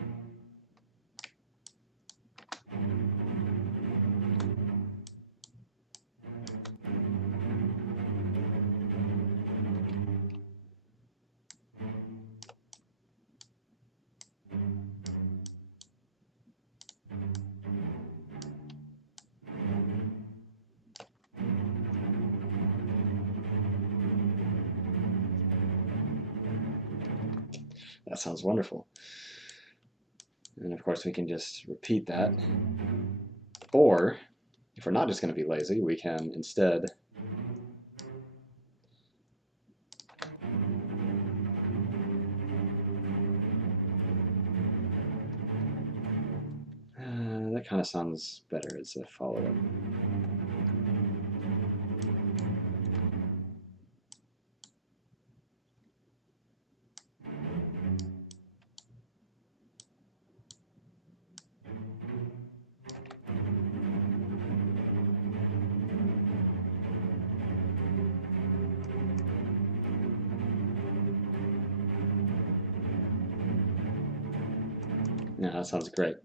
That sounds wonderful. And of course we can just repeat that. Or, if we're not just going to be lazy, we can instead that kind of sounds better as a follow-up. Yeah, that sounds great.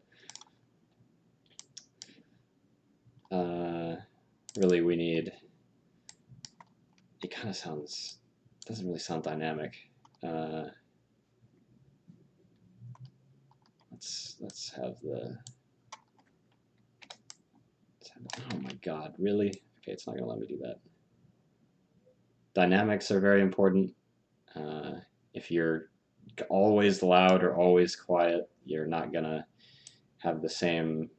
Really, we need... It kind of sounds... doesn't really sound dynamic. Let's have the... Oh my god, really? Okay, it's not going to let me do that. Dynamics are very important. If you're always loud or always quiet, you're not going to have the same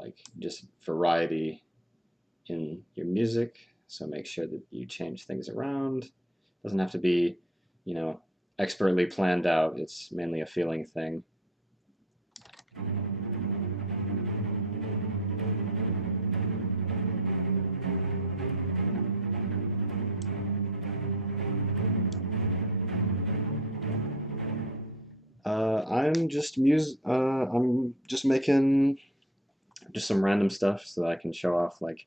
like just variety in your music. So make sure that you change things around. It doesn't have to be, you know, expertly planned out. It's mainly a feeling thing. I'm just making just some random stuff so that I can show off like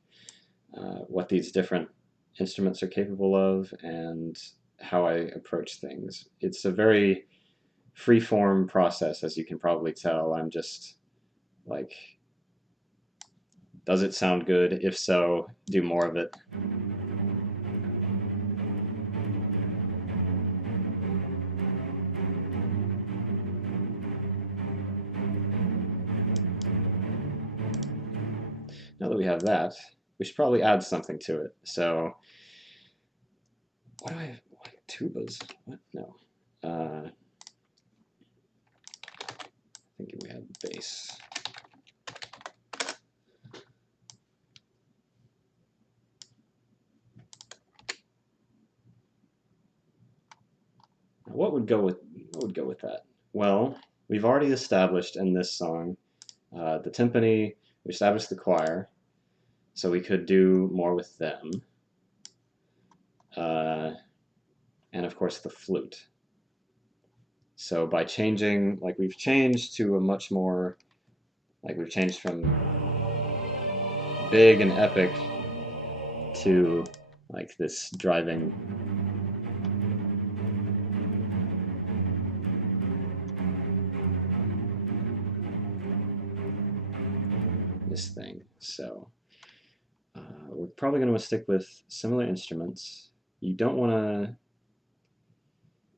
what these different instruments are capable of and how I approach things. It's a very free-form process, as you can probably tell. I'm just like, does it sound good? If so, do more of it. Now that we have that, we should probably add something to it. So, what do I have? Like tubas? What? No. Thinking we have bass. Now, what would go with that? Well, we've already established in this song the timpani. We established the choir, so we could do more with them. And of course the flute. So by changing, like we've changed to a much more, like we've changed from big and epic to like this driving this thing. So we're probably going to stick with similar instruments. You don't want to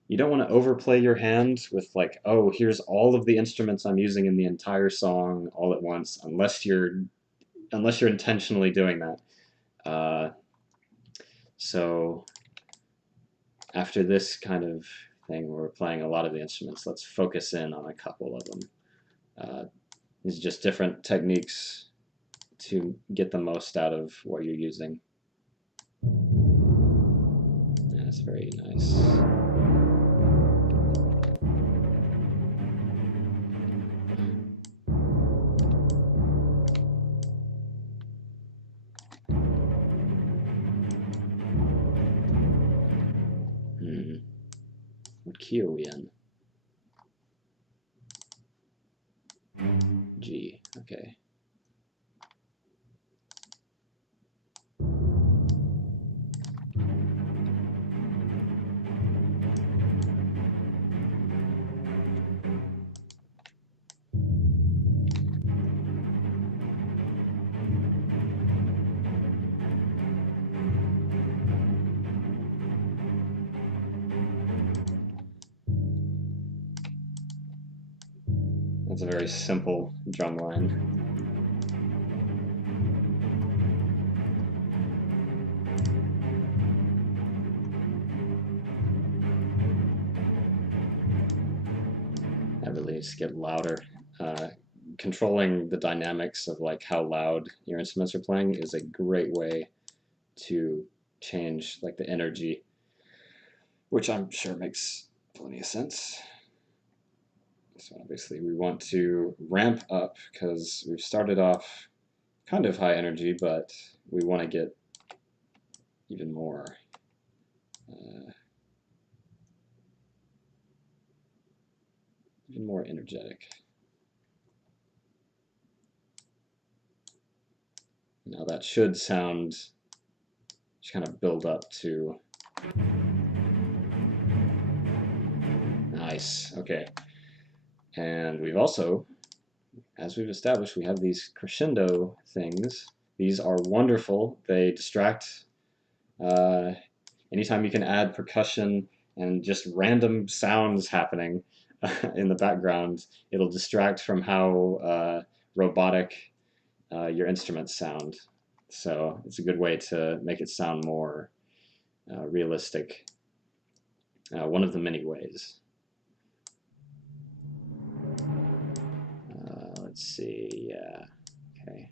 you don't want to overplay your hand with like, oh, here's all of the instruments I'm using in the entire song all at once, unless you're intentionally doing that. So after this kind of thing where we're playing a lot of the instruments, let's focus in on a couple of them. These are just different techniques to get the most out of what you're using. That's very nice. What key are we in? G. Okay. That's a very simple drum line. That really needs to get louder. Controlling the dynamics of like how loud your instruments are playing is a great way to change like the energy, which I'm sure makes plenty of sense. So obviously we want to ramp up because we've started off kind of high energy, but we want to get even more energetic. Now that should sound, just kind of build up to. Nice, okay. And we've also, as we've established, we have these crescendo things. These are wonderful. They distract. Anytime you can add percussion and just random sounds happening in the background, it'll distract from how robotic your instruments sound. So it's a good way to make it sound more realistic. One of the many ways. Let's see, yeah, okay.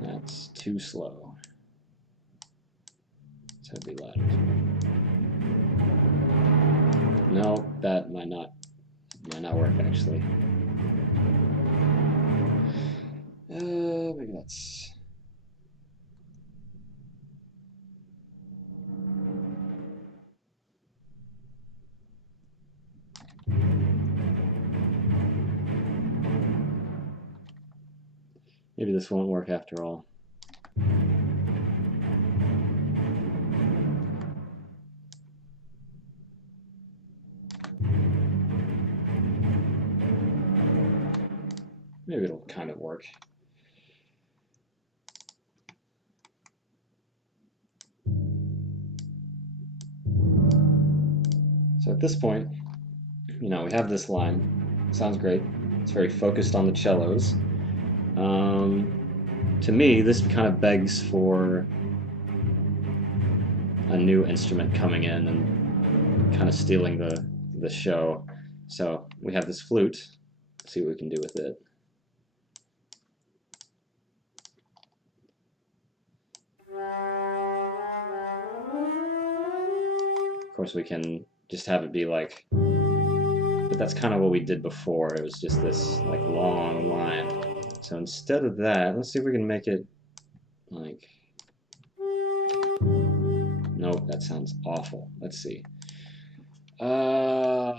That's too slow. So it'd be louder. No, that might not work actually. Maybe that's. Maybe this won't work after all. Maybe it'll kind of work. So at this point, we have this line. Sounds great. It's very focused on the cellos. To me, this kind of begs for a new instrument coming in and kind of stealing the show. So we have this flute. Let's see what we can do with it. Of course, we can just have it be like, but that's kind of what we did before. It was just this like long line. So instead of that, let's see if we can make it like, nope, that sounds awful. Let's see. A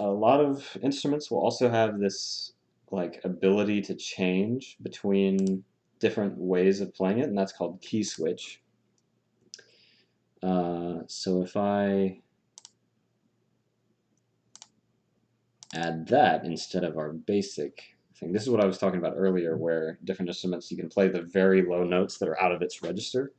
lot of instruments will also have this like ability to change between different ways of playing it, and that's called key switch. So if I add that instead of our basic thing. This is what I was talking about earlier, where different instruments, you can play the very low notes that are out of its register.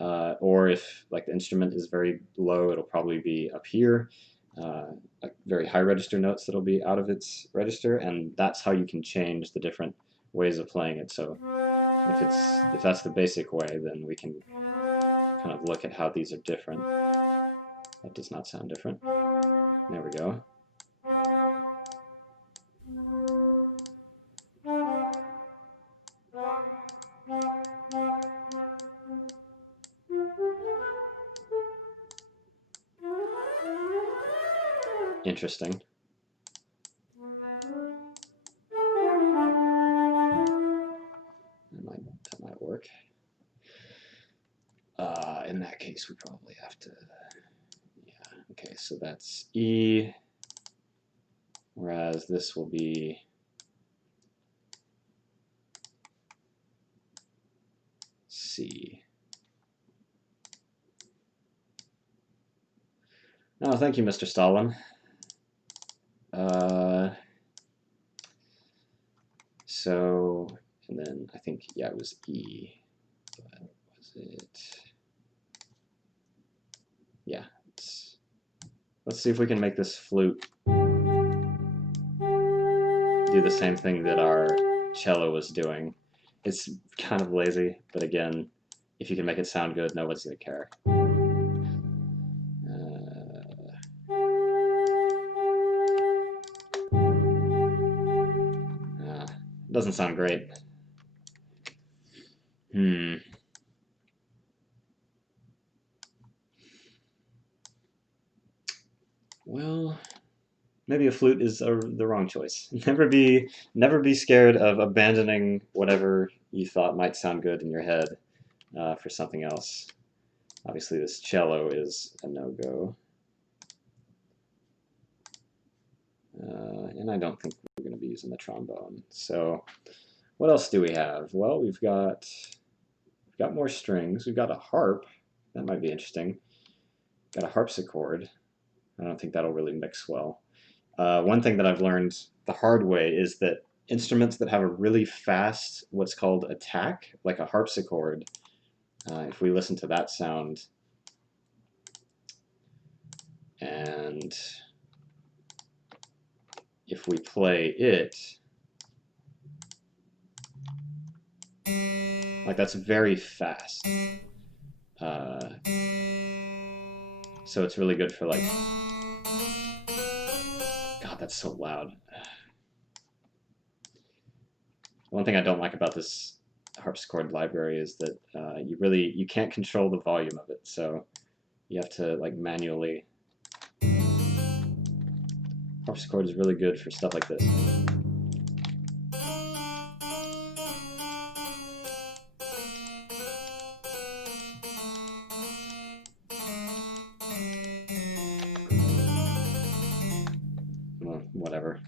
Or if like the instrument is very low, it'll probably be up here, like very high register notes that'll be out of its register, and that's how you can change the different ways of playing it. So if that's the basic way, then we can kind of look at how these are different. That does not sound different. There we go. Interesting. That might work. In that case, we probably have to, yeah, okay, so that's E, whereas this will be C. Oh, thank you, Mr. Stalin. So, and then I think, yeah, it was E, but was it? Yeah, let's see if we can make this flute do the same thing that our cello was doing. It's kind of lazy, but again, if you can make it sound good, nobody's gonna care. Doesn't sound great. Well, maybe a flute is the wrong choice. Never be scared of abandoning whatever you thought might sound good in your head for something else. Obviously, this cello is a no-go. And I don't think we're going to be using the trombone. So what else do we have? Well, we've got more strings. We've got a harp. That might be interesting. Got a harpsichord. I don't think that'll really mix well. One thing that I've learned the hard way is that instruments that have a really fast, what's called attack, like a harpsichord, if we listen to that sound and if we play it, like that's very fast. So it's really good for like, God, that's so loud. One thing I don't like about this harpsichord library is that you can't control the volume of it, so you have to like manually. Harpsichord is really good for stuff like this. Well, whatever.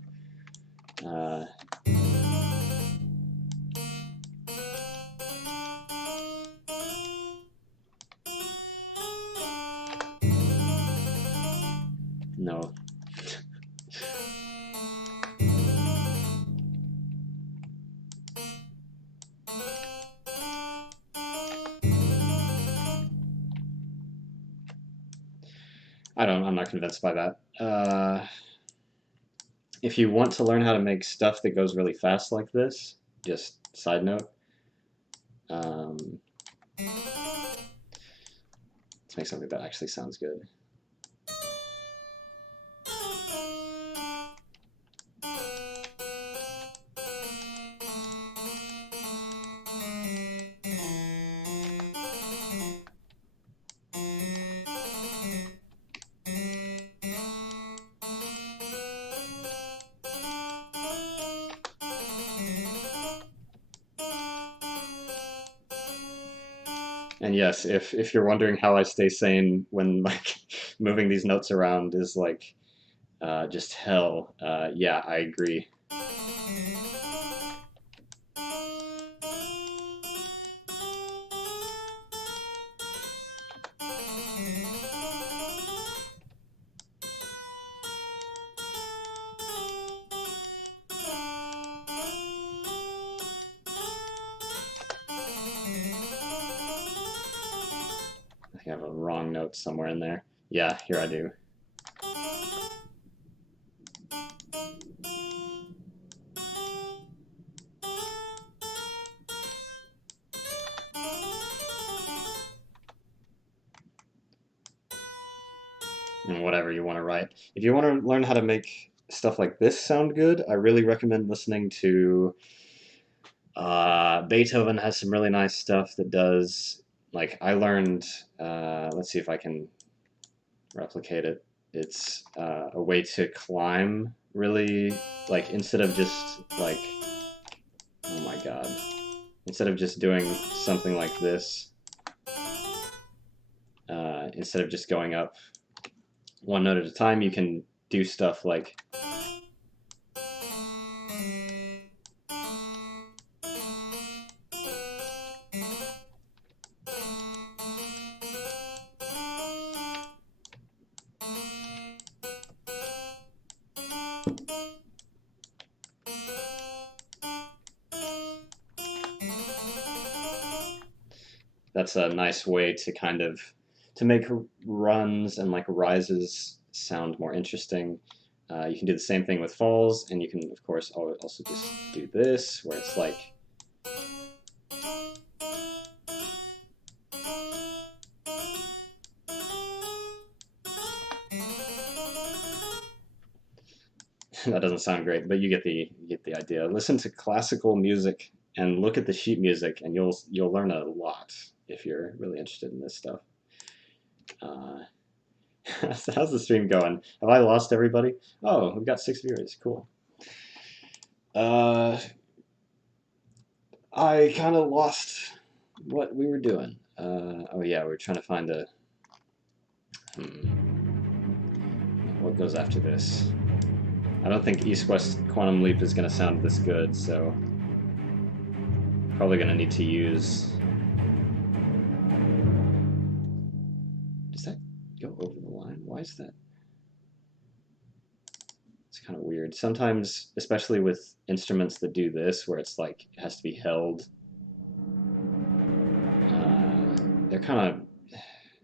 No. I'm not convinced by that. If you want to learn how to make stuff that goes really fast like this, just side note, let's make something that actually sounds good. And yes, if you're wondering how I stay sane when like moving these notes around is like just hell, yeah, I agree. have a wrong note somewhere in there. Yeah, here I do. And whatever you want to write. If you want to learn how to make stuff like this sound good, I really recommend listening to Beethoven. Has some really nice stuff that does, like, I learned, let's see if I can replicate it. It's a way to climb really, like, instead of just like, oh my god, instead of just doing something like this, instead of just going up one note at a time, you can do stuff like that's a nice way to kind of to make runs and like rises sound more interesting. You can do the same thing with falls, and you can of course also just do this where it's like that doesn't sound great, but you get the idea. Listen to classical music and look at the sheet music, and you'll learn a lot if you're really interested in this stuff. So how's the stream going? Have I lost everybody? Oh, we've got 6 viewers. Cool. I kind of lost what we were doing. Oh yeah, we were trying to find a. What goes after this? I don't think East-West Quantum Leap is going to sound this good, so probably going to need to use. Does that go over the line? Why is that? It's kind of weird. Sometimes, especially with instruments that do this, where it's like it has to be held, they're kind of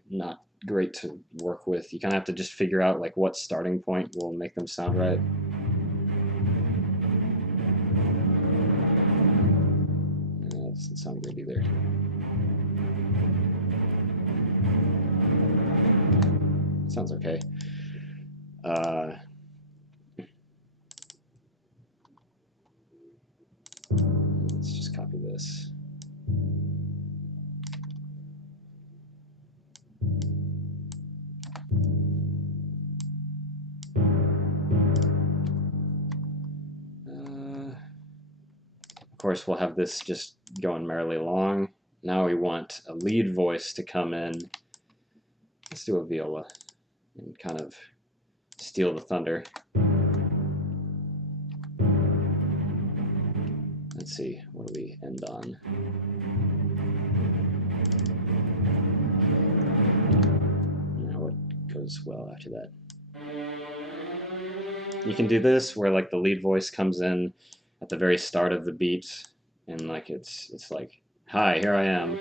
not great to work with. You kind of have to just figure out like what starting point will make them sound right. No, that doesn't sound great either. Sounds okay. Let's just copy this. Of course, we'll have this just going merrily along. Now we want a lead voice to come in. Let's do a viola and kind of steal the thunder. Let's see, what do we end on? Now what goes well after that? You can do this where like the lead voice comes in at the very start of the beat, and like it's like, hi, here I am.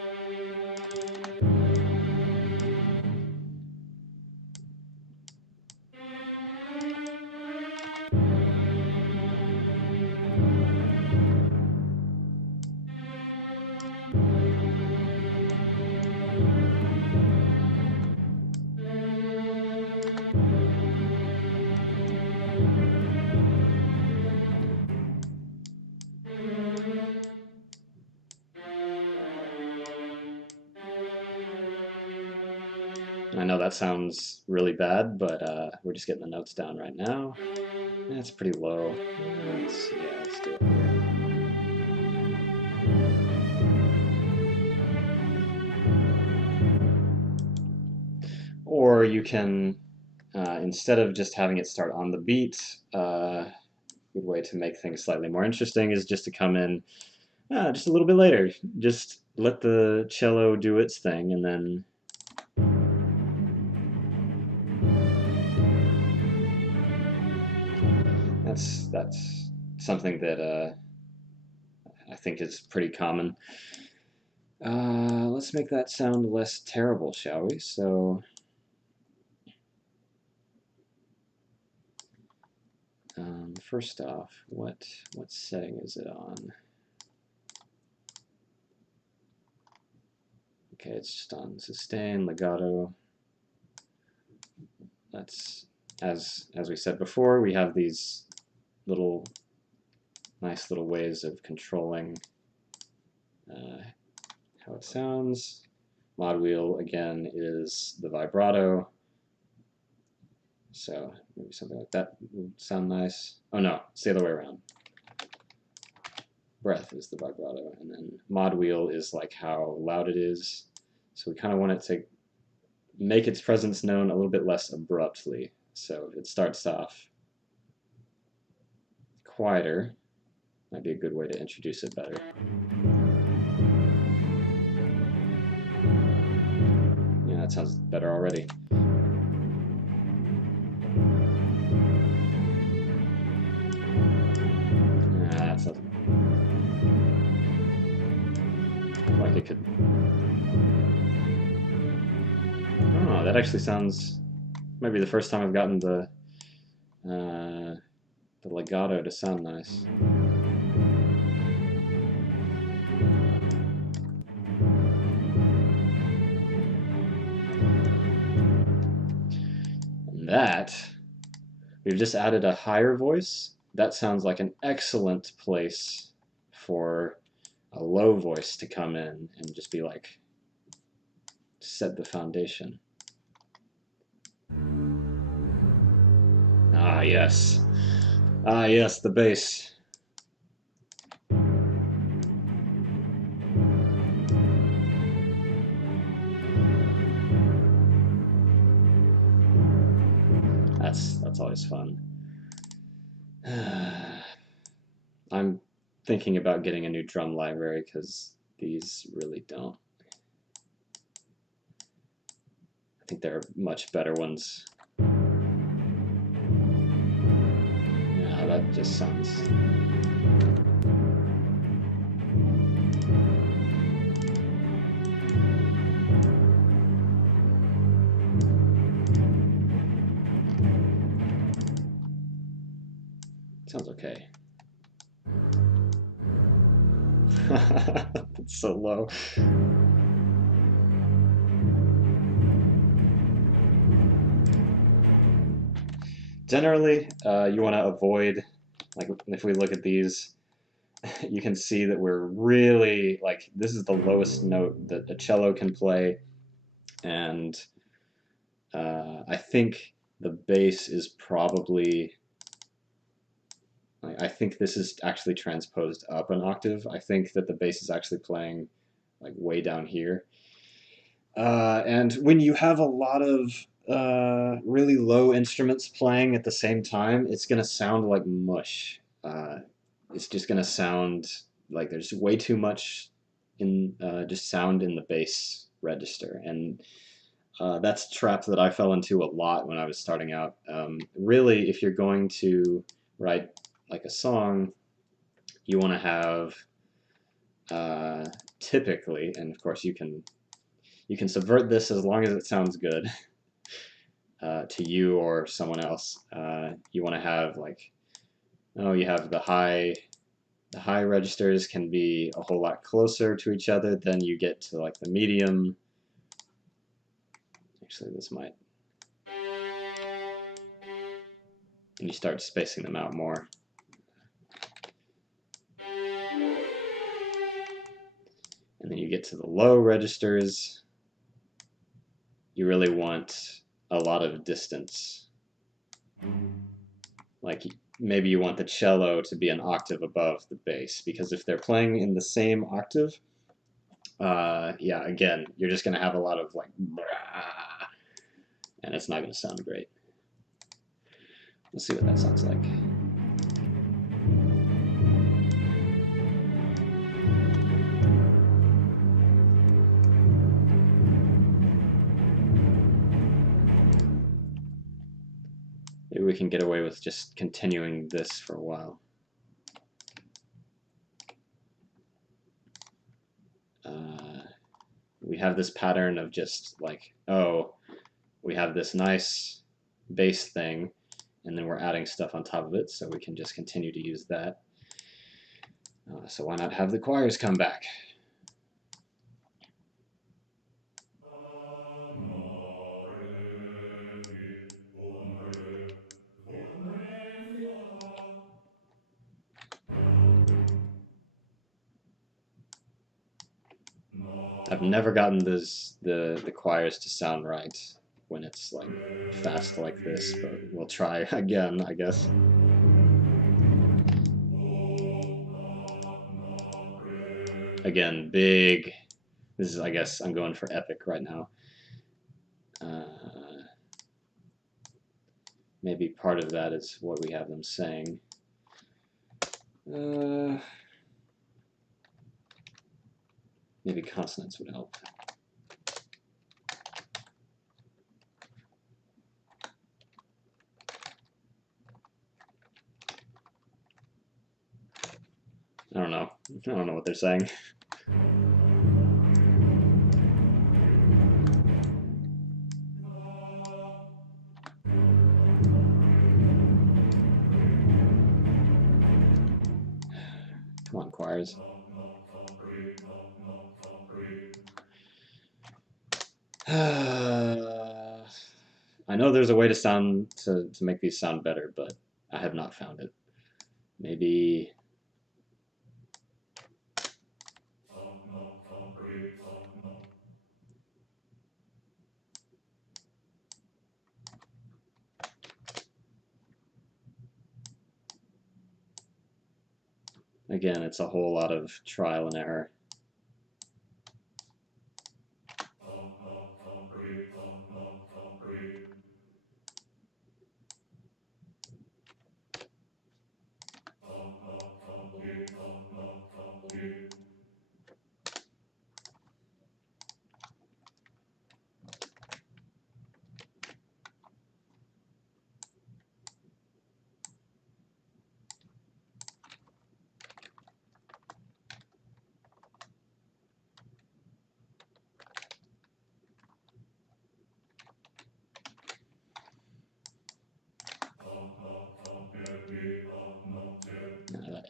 I know that sounds really bad, but we're just getting the notes down right now. That's pretty low. Let's do it here. Or you can, instead of just having it start on the beat, a good way to make things slightly more interesting is just to come in just a little bit later. Just let the cello do its thing, and then that's something that I think is pretty common. Let's make that sound less terrible, shall we? So, first off, what setting is it on? Okay, it's just on sustain, legato. That's, as we said before, we have these little nice little ways of controlling how it sounds. Mod wheel, again, is the vibrato. So maybe something like that would sound nice. Oh no, it's the other way around. Breath is the vibrato, and then mod wheel is like how loud it is. So we kind of want it to make its presence known a little bit less abruptly. So if it starts off quieter, might be a good way to introduce it better. Yeah, that sounds better already. That sounds like it could. Oh, that actually sounds. Maybe the first time I've gotten the legato to sound nice. And that, we've just added a higher voice. That sounds like an excellent place for a low voice to come in and just be like, set the foundation. Ah, yes. Ah, yes, the bass. That's always fun. I'm thinking about getting a new drum library because these really don't. I think there are much better ones. Yeah, that just sounds. Sounds okay. It's so low. Generally, you want to avoid, like if we look at these, you can see that we're really, like, this is the lowest note that a cello can play, and I think the bass is probably, I think this is actually transposed up an octave. I think that the bass is actually playing like way down here. And when you have a lot of really low instruments playing at the same time, it's going to sound like mush. It's just going to sound like there's way too much in just sound in the bass register. And that's a trap that I fell into a lot when I was starting out. Really, if you're going to write like a song, you want to have typically, and of course you can subvert this as long as it sounds good to you or someone else. You want to have like, oh, you have the high registers can be a whole lot closer to each other than you get to like the medium. Actually, this might, and you start spacing them out more. And then you get to the low registers, you really want a lot of distance. Like maybe you want the cello to be an octave above the bass, because if they're playing in the same octave, yeah, again, you're just going to have a lot of like, and it's not going to sound great. Let's see what that sounds like. Maybe we can get away with just continuing this for a while. we have this pattern of just like, oh, we have this nice bass thing, and then we're adding stuff on top of it, so we can just continue to use that. So why not have the choirs come back? I've never gotten the choirs to sound right when it's like fast like this, but we'll try again, I guess. Again, big. This is, I guess, I'm going for epic right now. Maybe part of that is what we have them saying. Maybe consonants would help. I don't know. I don't know what they're saying. Come on, choirs. I know there's a way to make these sound better, but I have not found it. Maybe. Again, it's a whole lot of trial and error.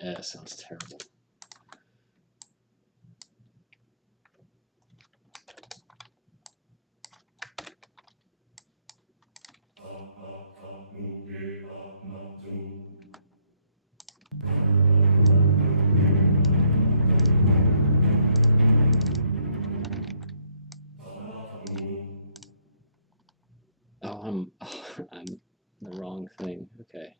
That sounds terrible. Oh, I'm the wrong thing. Okay.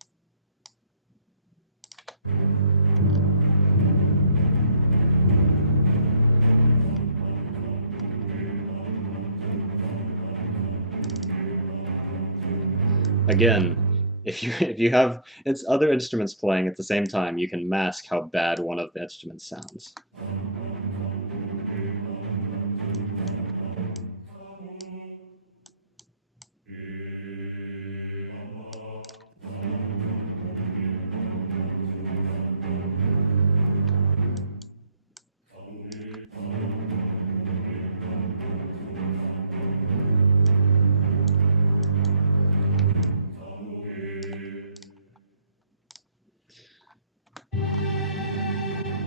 Again, if you have it's other instruments playing at the same time, you can mask how bad one of the instruments sounds.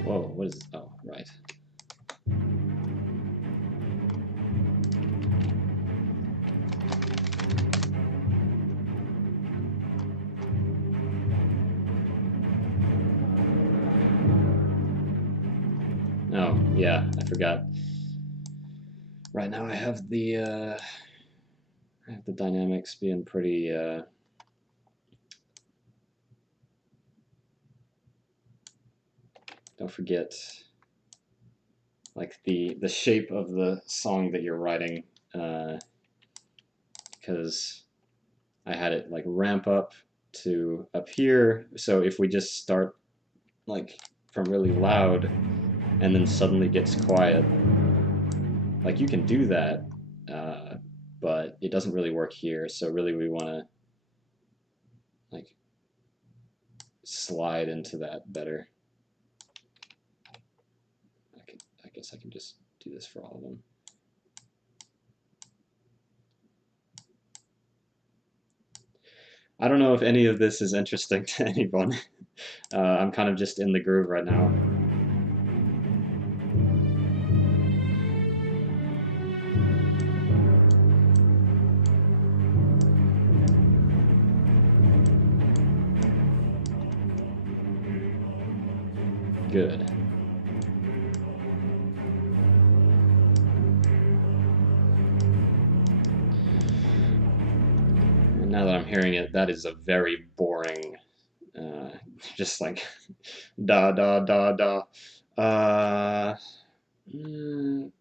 Whoa, what is... Oh, right. Oh, yeah, I forgot. Right now I have the dynamics being pretty... Don't forget, like, the shape of the song that you're writing, because I had it, like, ramp up to up here, so if we just start, like, from really loud and then suddenly gets quiet, like, you can do that, but it doesn't really work here, so really we want to, like, slide into that better. I guess I can just do this for all of them. I don't know if any of this is interesting to anyone. I'm kind of just in the groove right now. Good. And now that I'm hearing it, that is a very boring, just like da da da da. Uh,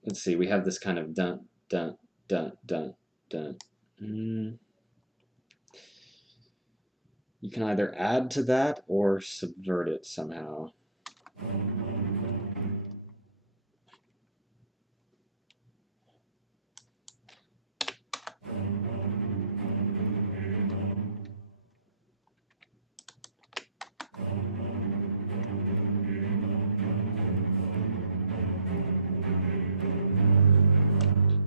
let's see. We have this kind of dun dun dun dun dun. Mm, you can either add to that or subvert it somehow.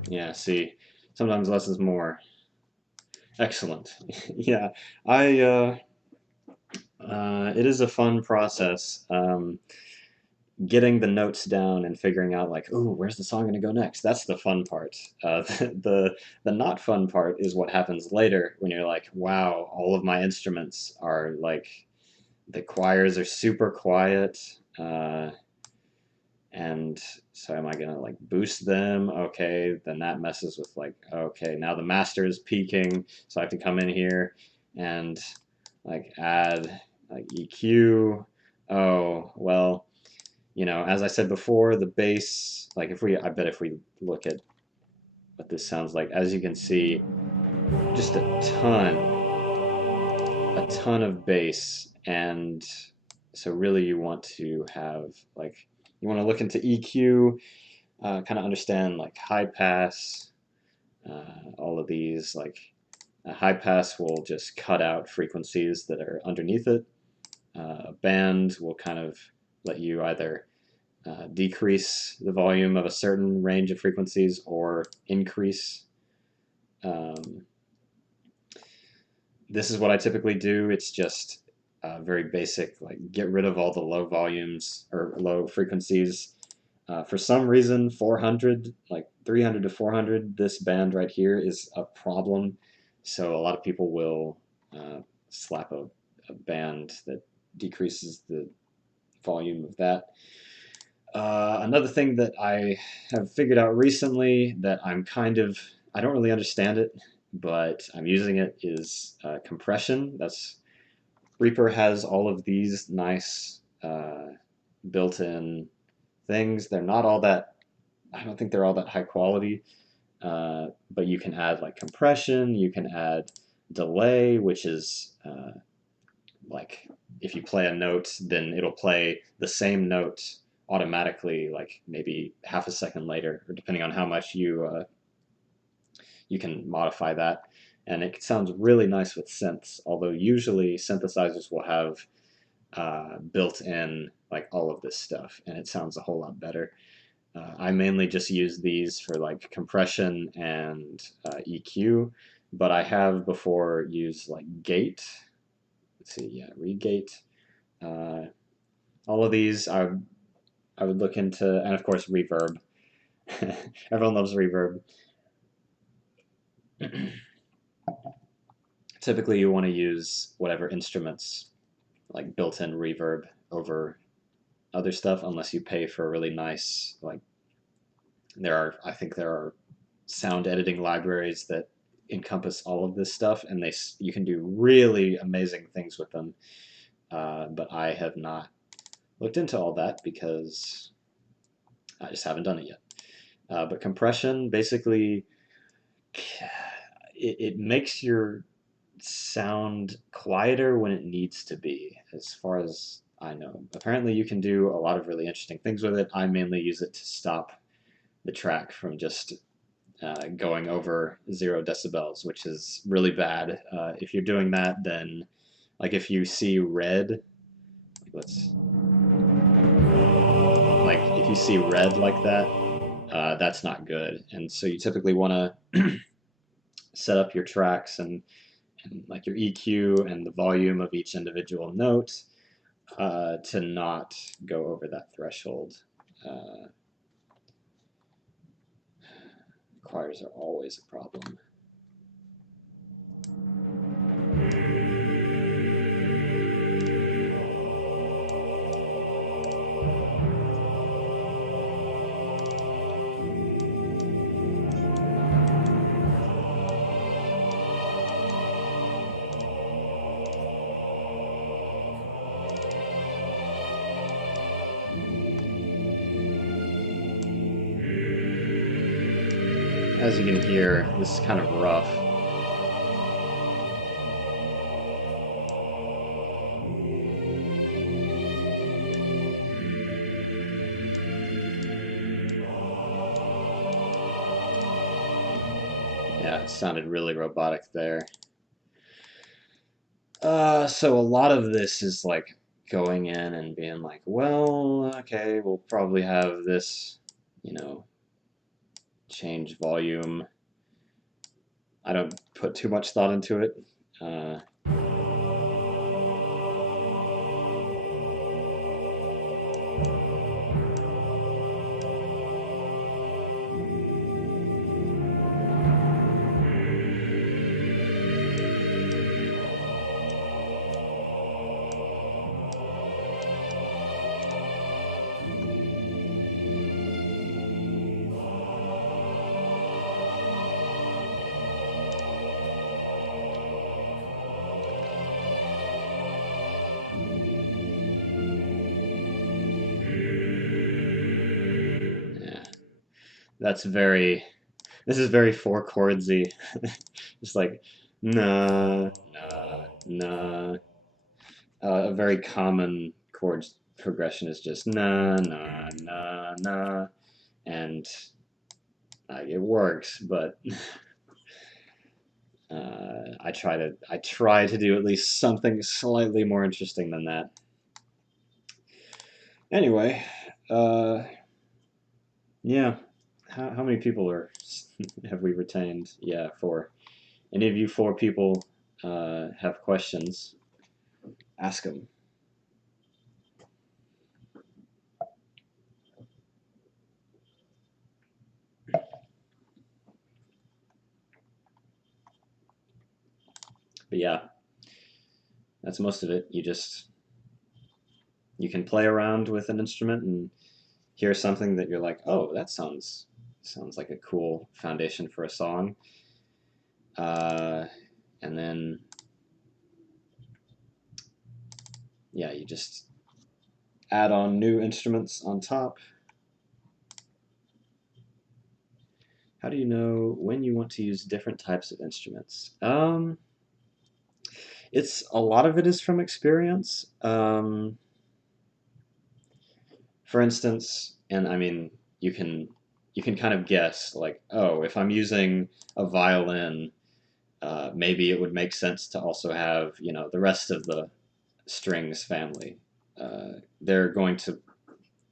Yeah, see, sometimes less is more. Excellent. Yeah, I it is a fun process. Getting the notes down and figuring out like, oh, where's the song going to go next? That's the fun part. The not fun part is what happens later when you're like, wow, all of my instruments are like the choirs are super quiet. And so am I gonna like boost them? Okay, then that messes with like, okay, now the master is peaking, so I have to come in here and like add like EQ. Oh, well, as I said before, the bass, like I bet if we look at what this sounds like, as you can see, just a ton of bass. And so really you want to have like, you want to look into EQ, kind of understand like high pass, all of these, like a high pass will just cut out frequencies that are underneath it. Band will kind of let you either decrease the volume of a certain range of frequencies or increase. Um, this is what I typically do. It's just very basic, like get rid of all the low volumes or low frequencies. For some reason, 400, like 300 to 400, this band right here is a problem. So a lot of people will slap a band that decreases the volume of that. Another thing that I have figured out recently that I don't really understand it, but I'm using it is compression. Reaper has all of these nice built-in things. They're not all that, I don't think they're all that high quality, but you can add like compression, you can add delay, which is like if you play a note, then it'll play the same note automatically, like maybe half a second later, or depending on how much you can modify that. And it sounds really nice with synths, although usually synthesizers will have built in like all of this stuff, and it sounds a whole lot better. I mainly just use these for like compression and EQ, but I have before used like gate. Let's see, yeah, regate. Uh, all of these I would look into, and of course reverb. Everyone loves reverb. Typically, you want to use whatever instruments like built-in reverb over other stuff, unless you pay for a really nice like. I think there are sound editing libraries that encompass all of this stuff, and you can do really amazing things with them. But I have not looked into all that because I just haven't done it yet. But compression basically it makes your sound quieter when it needs to be, as far as I know. Apparently, you can do a lot of really interesting things with it. I mainly use it to stop the track from just going over 0 decibels, which is really bad. If you're doing that, then like if you see red, let's like if you see red like that, that's not good. And so you typically want to set up your tracks and like your EQ and the volume of each individual note to not go over that threshold. Choirs are always a problem. As you can hear, this is kind of rough. Yeah, it sounded really robotic there. So a lot of this is like going in and being like, well, okay, we'll probably have this, you know, change volume. I don't put too much thought into it. Yeah, that's very. This is very four chordsy. Just like na na na. A very common chord progression is just na na na na, and it works, but I try to do at least something slightly more interesting than that. Anyway, yeah. How many people have we retained? Yeah, 4. Any of you 4 people have questions? Ask them. But yeah, that's most of it. You can play around with an instrument and hear something that you're like, oh, that sounds like a cool foundation for a song. And then, yeah, you just add on new instruments on top. How do you know when you want to use different types of instruments? It's a lot of it is from experience. For instance, and I mean, you can kind of guess like, oh, if I'm using a violin, maybe it would make sense to also have, you know, the rest of the strings family. They're going to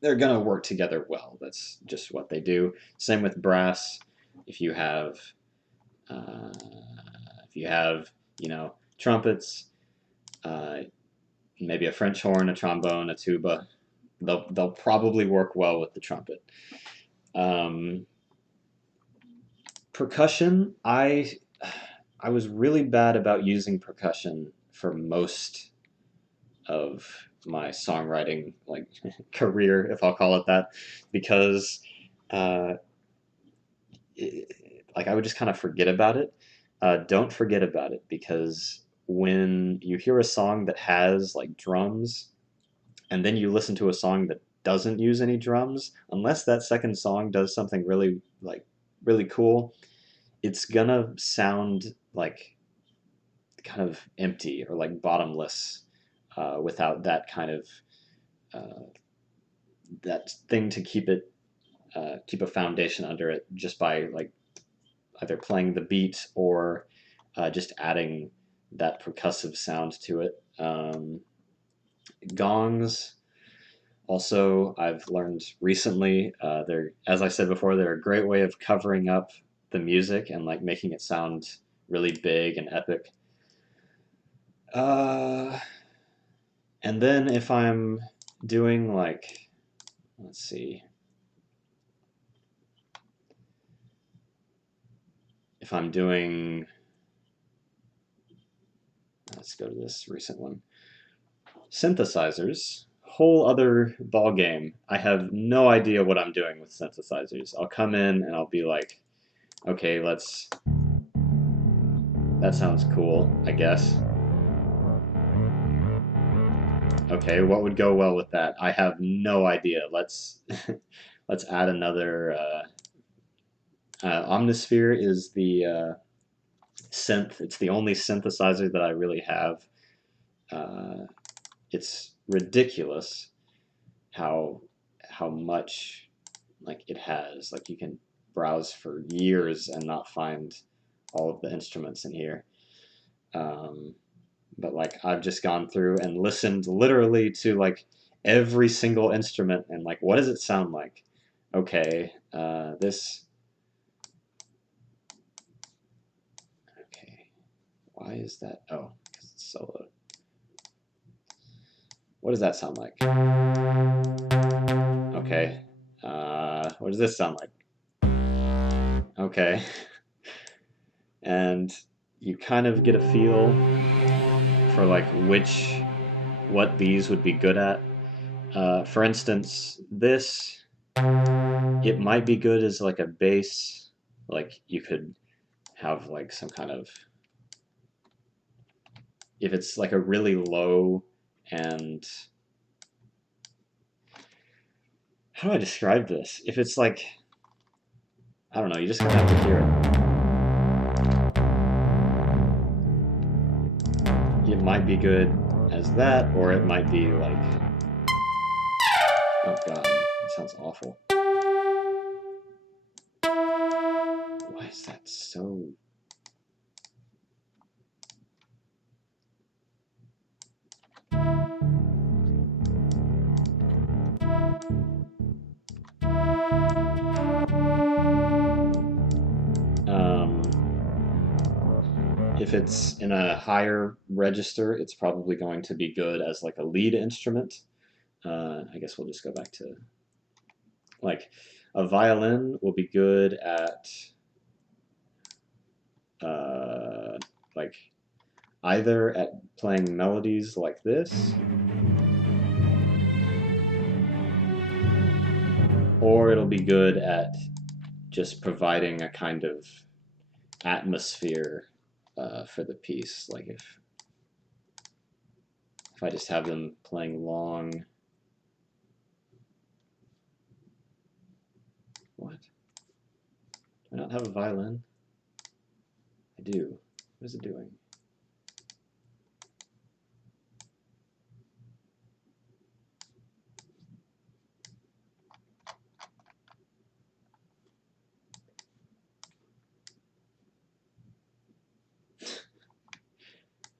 work together well. That's just what they do. Same with brass. If you have uh, you know, trumpets, uh, maybe a French horn, a trombone, a tuba, they'll probably work well with the trumpet. Percussion, I was really bad about using percussion for most of my songwriting like career, if I'll call it that, because uh, like I would just kind of forget about it. Don't forget about it, because when you hear a song that has like drums and then you listen to a song that doesn't use any drums, unless that second song does something really cool, it's gonna sound like kind of empty or like bottomless without that kind of that thing to keep a foundation under it, just by like either playing the beat or just adding that percussive sound to it. Gongs, also, I've learned recently, as I said before, they're a great way of covering up the music and like making it sound really big and epic. And then if I'm doing like, let's see, if I'm doing, let's go to this recent one, synthesizers, whole other ball game. I have no idea what I'm doing with synthesizers. I'll come in and I'll be like, okay, that sounds cool, I guess. Okay, what would go well with that? I have no idea. Let's let's add another. Omnisphere is the synth. It's the only synthesizer that I really have. It's ridiculous how much like it has. Like you can browse for years and not find all of the instruments in here. But like I've just gone through and listened literally to like every single instrument and like what does it sound like? Okay, this. Okay, why is that? Oh, because it's solo. What does that sound like? Okay, what does this sound like? Okay, and you kind of get a feel for like what these would be good at. For instance, this, it might be good as like a bass. Like you could have like some kind of, if it's like a really low and, how do I describe this? If it's like, I don't know, you just kind of have to hear it. It might be good as that, or it might be like, oh god, that sounds awful. Why is that so... If it's in a higher register, it's probably going to be good as like a lead instrument. I guess we'll just go back to, like, a violin will be good at like either at playing melodies like this, or it'll be good at just providing a kind of atmosphere for the piece. Like if I just have them playing long. What? Do I not have a violin? I do. What is it doing?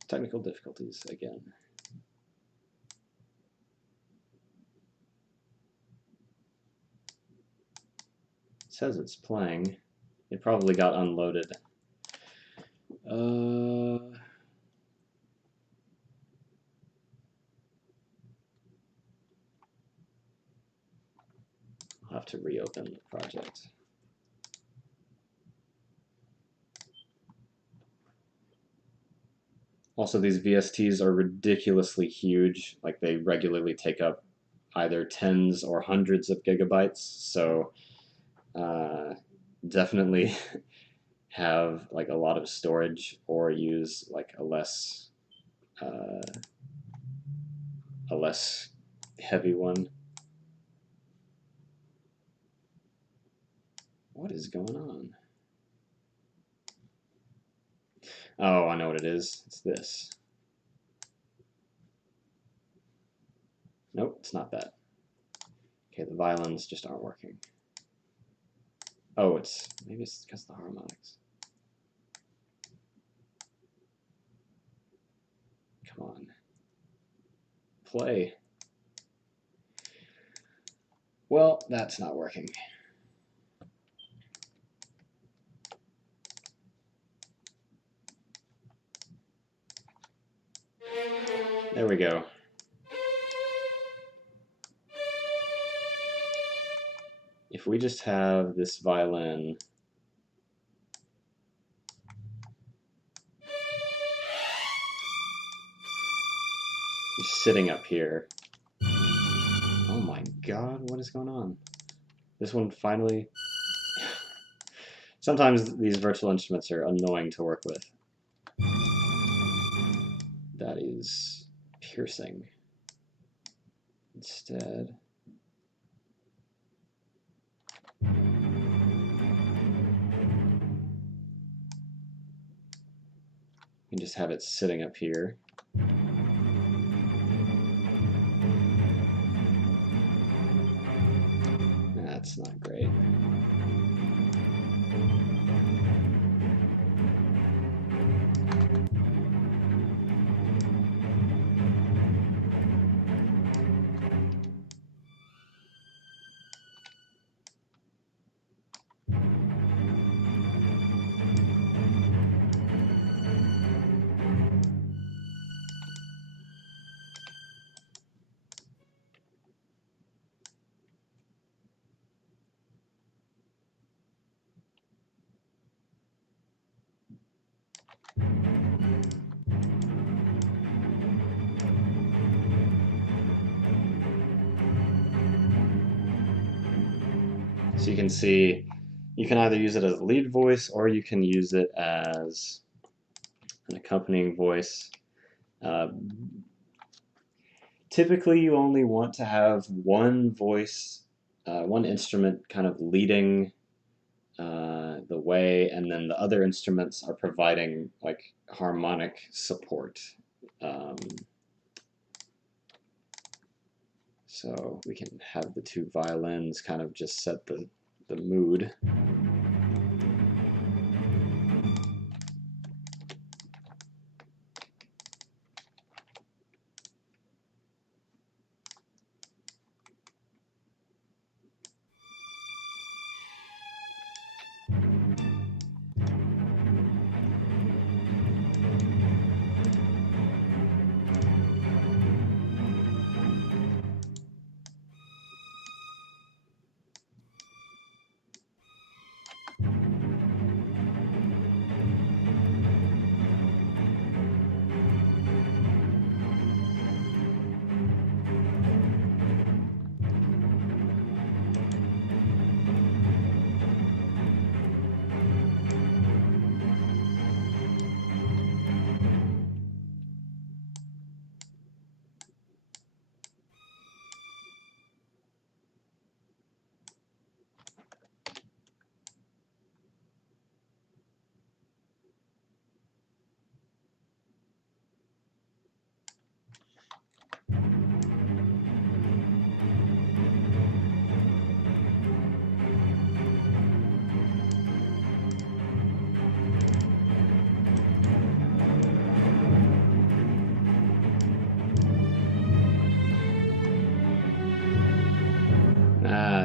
Technical difficulties again. It says it's playing. It probably got unloaded. I'll have to reopen the project. Also, these VSTs are ridiculously huge. Like they regularly take up either tens or hundreds of gigabytes. So definitely have like a lot of storage, or use like a less heavy one. What is going on? Oh, I know what it is. It's this. Nope, it's not that. Okay, the violins just aren't working. Oh, maybe it's because of the harmonics. Come on. Play. Well, that's not working. There we go. If we just have this violin sitting up here. Oh my god, what is going on? This one finally... Sometimes these virtual instruments are annoying to work with. That is piercing. Instead... you can just have it sitting up here. That's not great. So you can see, you can either use it as a lead voice or you can use it as an accompanying voice. Typically, you only want to have one voice, one instrument kind of leading the way, and then the other instruments are providing like harmonic support. So we can have the two violins kind of just set the mood.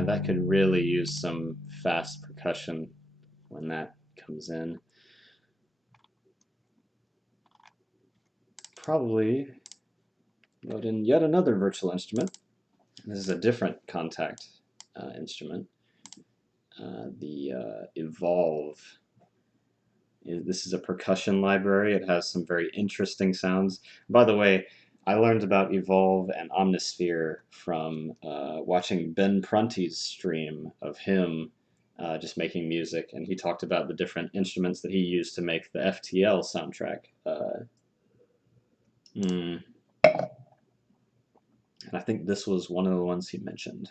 That could really use some fast percussion when that comes in. Probably load in yet another virtual instrument. This is a different contact instrument. The Evolve. This is a percussion library. It has some very interesting sounds. By the way, I learned about Evolve and Omnisphere from watching Ben Prunty's stream of him just making music, and he talked about the different instruments that he used to make the FTL soundtrack. And I think this was one of the ones he mentioned.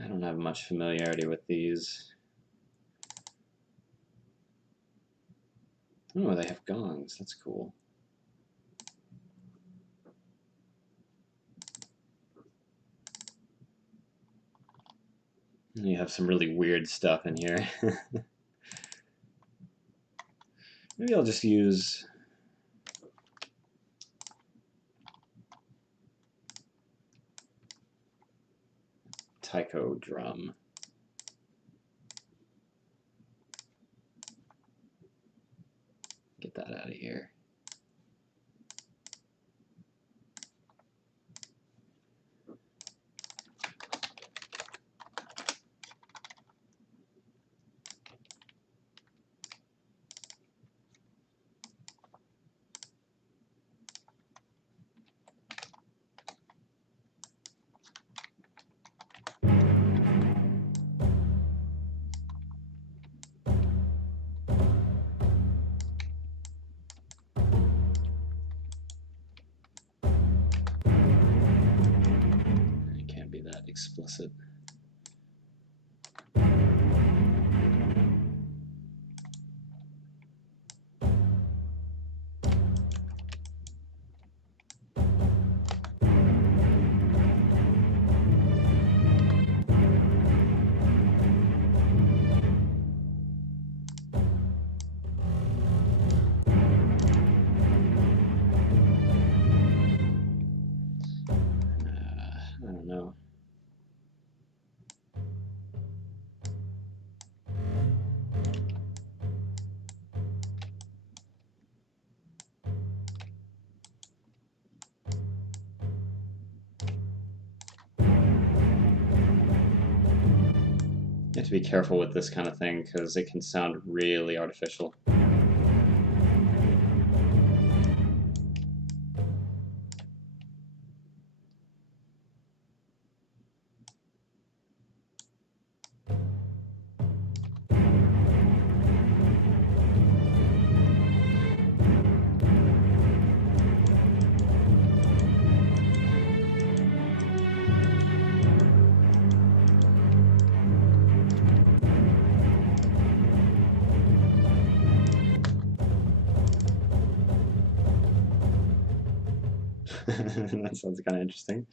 I don't have much familiarity with these. Oh, they have gongs. That's cool. And you have some really weird stuff in here. Maybe I'll just use... taiko drum. Get that out of here. Explicit. I don't know. You have to be careful with this kind of thing because it can sound really artificial. That sounds kind of interesting.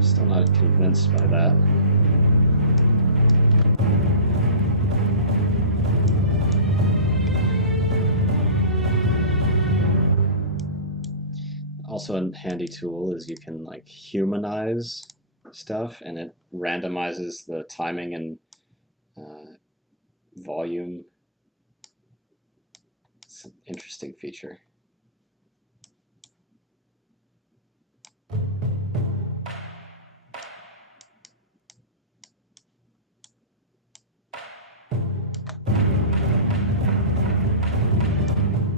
Still not convinced by that. Also a handy tool is you can like humanize stuff and it randomizes the timing and volume. It's an interesting feature.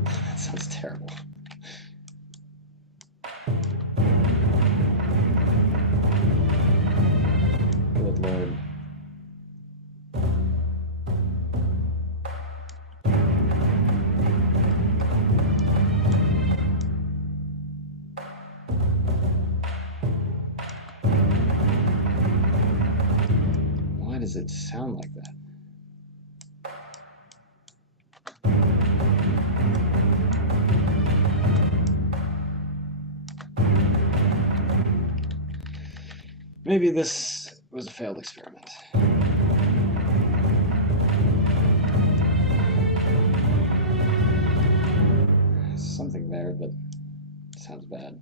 That sounds terrible. Good Lord. Why does it sound like that? Maybe this was a failed experiment. Something there, but it sounds bad.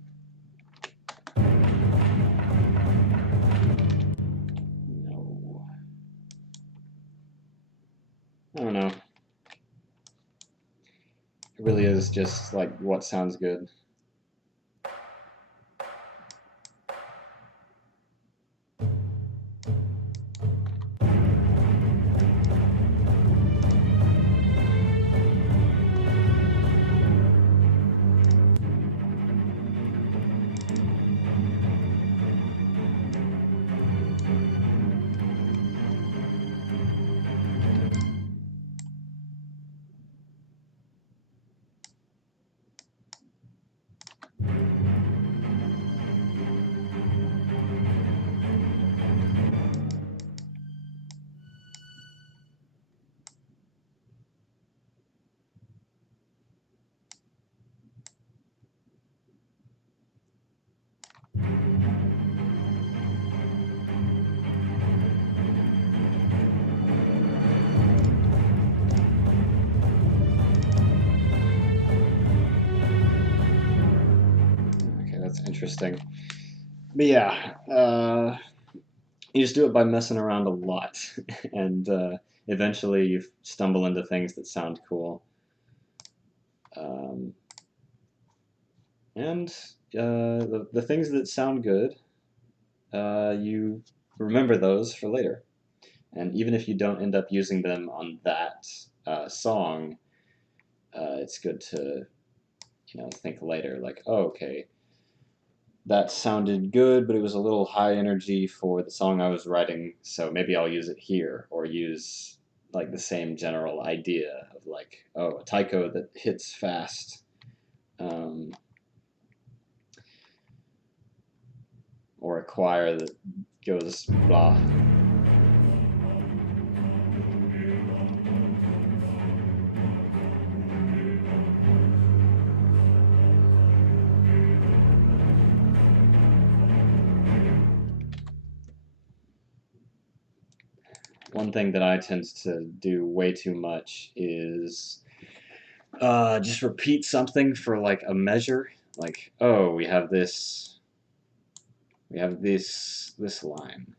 No. I don't know. It really is just like what sounds good. interesting. But yeah, you just do it by messing around a lot, and eventually you stumble into things that sound cool. Um, and the things that sound good, you remember those for later. And even if you don't end up using them on that song, it's good to think later, like, oh, okay, that sounded good, but it was a little high energy for the song I was writing, so maybe I'll use it here, or use like the same general idea of like, oh, a taiko that hits fast, or a choir that goes blah. One thing that I tend to do way too much is just repeat something for like a measure. Like, oh, we have this line.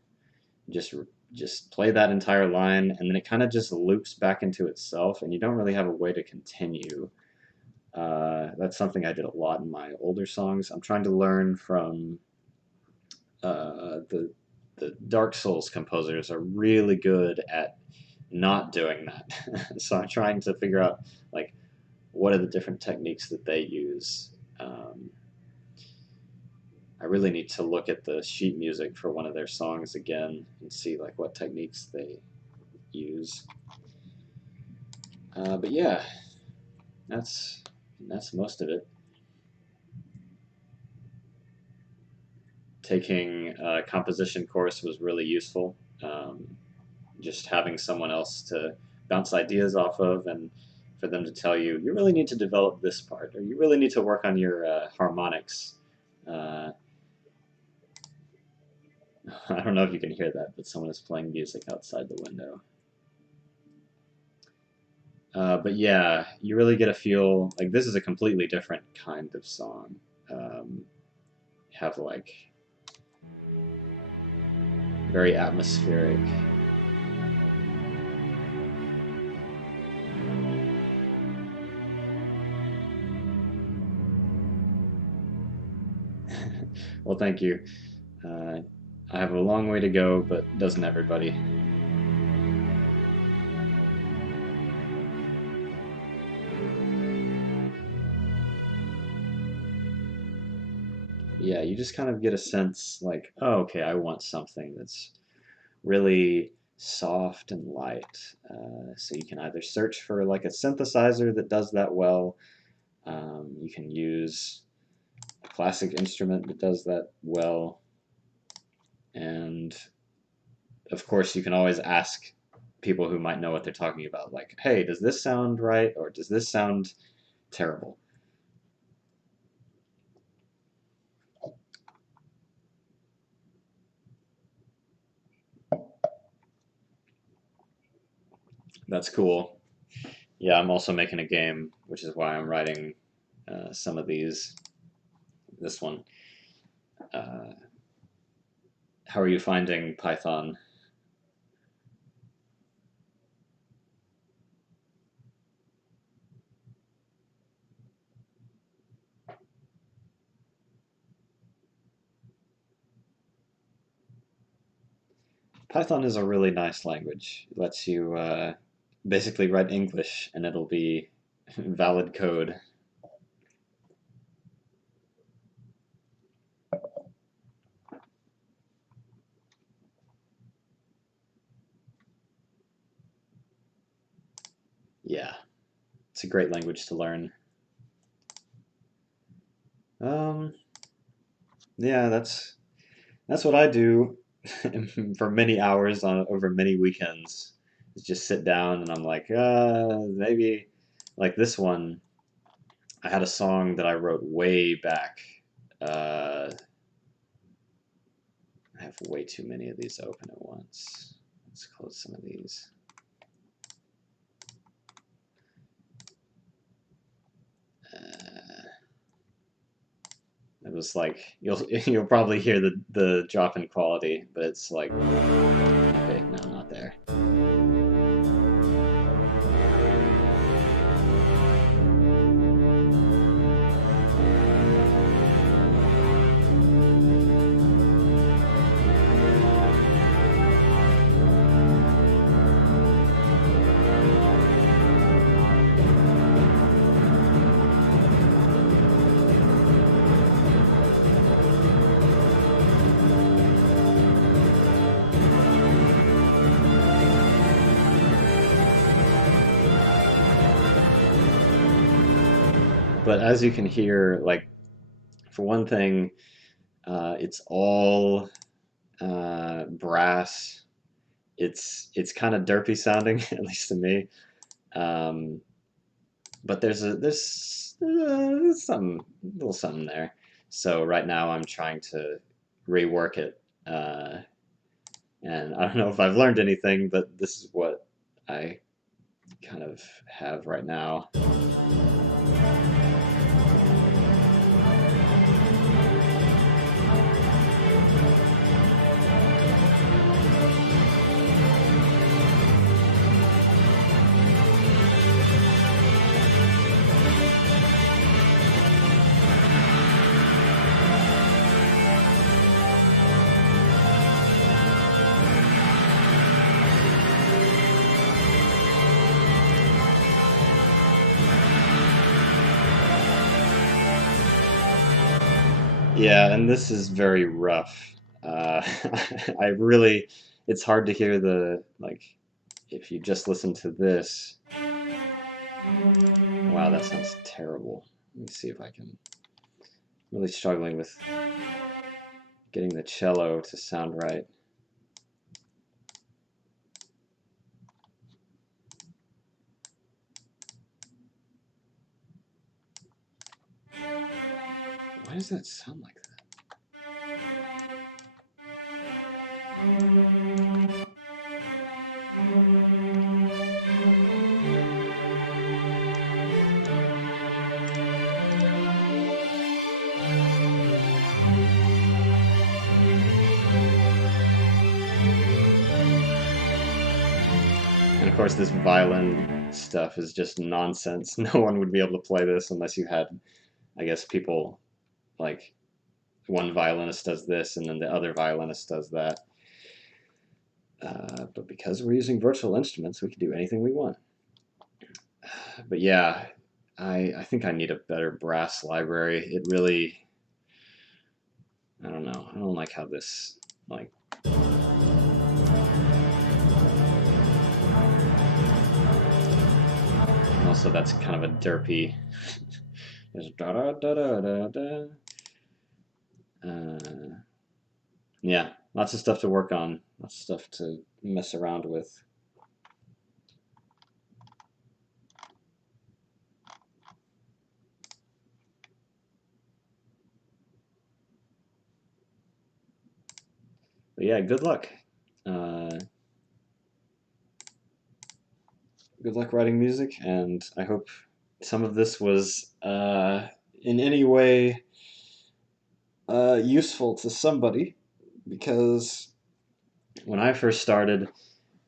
Just just play that entire line, and then it kind of just loops back into itself, and you don't really have a way to continue. That's something I did a lot in my older songs. I'm trying to learn from the Dark Souls composers are really good at not doing that. So I'm trying to figure out like what are the different techniques that they use. I really need to look at the sheet music for one of their songs again and see like what techniques they use. But yeah, that's most of it. Taking a composition course was really useful. Just having someone else to bounce ideas off of, and for them to tell you, you really need to develop this part, or you really need to work on your harmonics. Uh, I don't know if you can hear that, but someone is playing music outside the window. But yeah, you really get a feel like this is a completely different kind of song. Have like very atmospheric. Well, thank you. Uh, I have a long way to go, but doesn't everybody? Yeah, you just kind of get a sense like, oh, okay, I want something that's really soft and light. So you can either search for like a synthesizer that does that well. You can use a classic instrument that does that well. And of course, you can always ask people who might know what they're talking about, like, hey, does this sound right? Or does this sound terrible? That's cool. Yeah, I'm also making a game, which is why I'm writing some of these. This one. Uh, how are you finding Python? Python is a really nice language. It lets you basically write English and it'll be valid code. Yeah, it's a great language to learn. Um, yeah, that's what I do for many hours on over many weekends. Is just sit down and I'm like, maybe like this one. I had a song that I wrote way back. Uh, I have way too many of these open at once. Let's close some of these. It was like you'll probably hear the drop in quality, but it's like okay, no, not there. But as you can hear, like for one thing, it's all brass. It's kind of derpy sounding, at least to me. Um, but there's some little something there. So right now I'm trying to rework it, and I don't know if I've learned anything, but this is what I kind of have right now. Yeah, and this is very rough. I really, it's hard to hear the, like, if you just listen to this. Wow, that sounds terrible. Let me see if I can. Really struggling with getting the cello to sound right. Why does that sound like that? And of course, this violin stuff is just nonsense. No one would be able to play this unless you had, I guess, people like one violinist does this and then the other violinist does that. But because we're using virtual instruments, we can do anything we want. But yeah, I think I need a better brass library. It really, I don't know. I don't like how this, like, and also that's kind of a derpy, there's da da da da da da. Yeah, lots of stuff to work on, lots of stuff to mess around with. But yeah, good luck. Good luck writing music, and I hope some of this was in any way useful to somebody, because when I first started,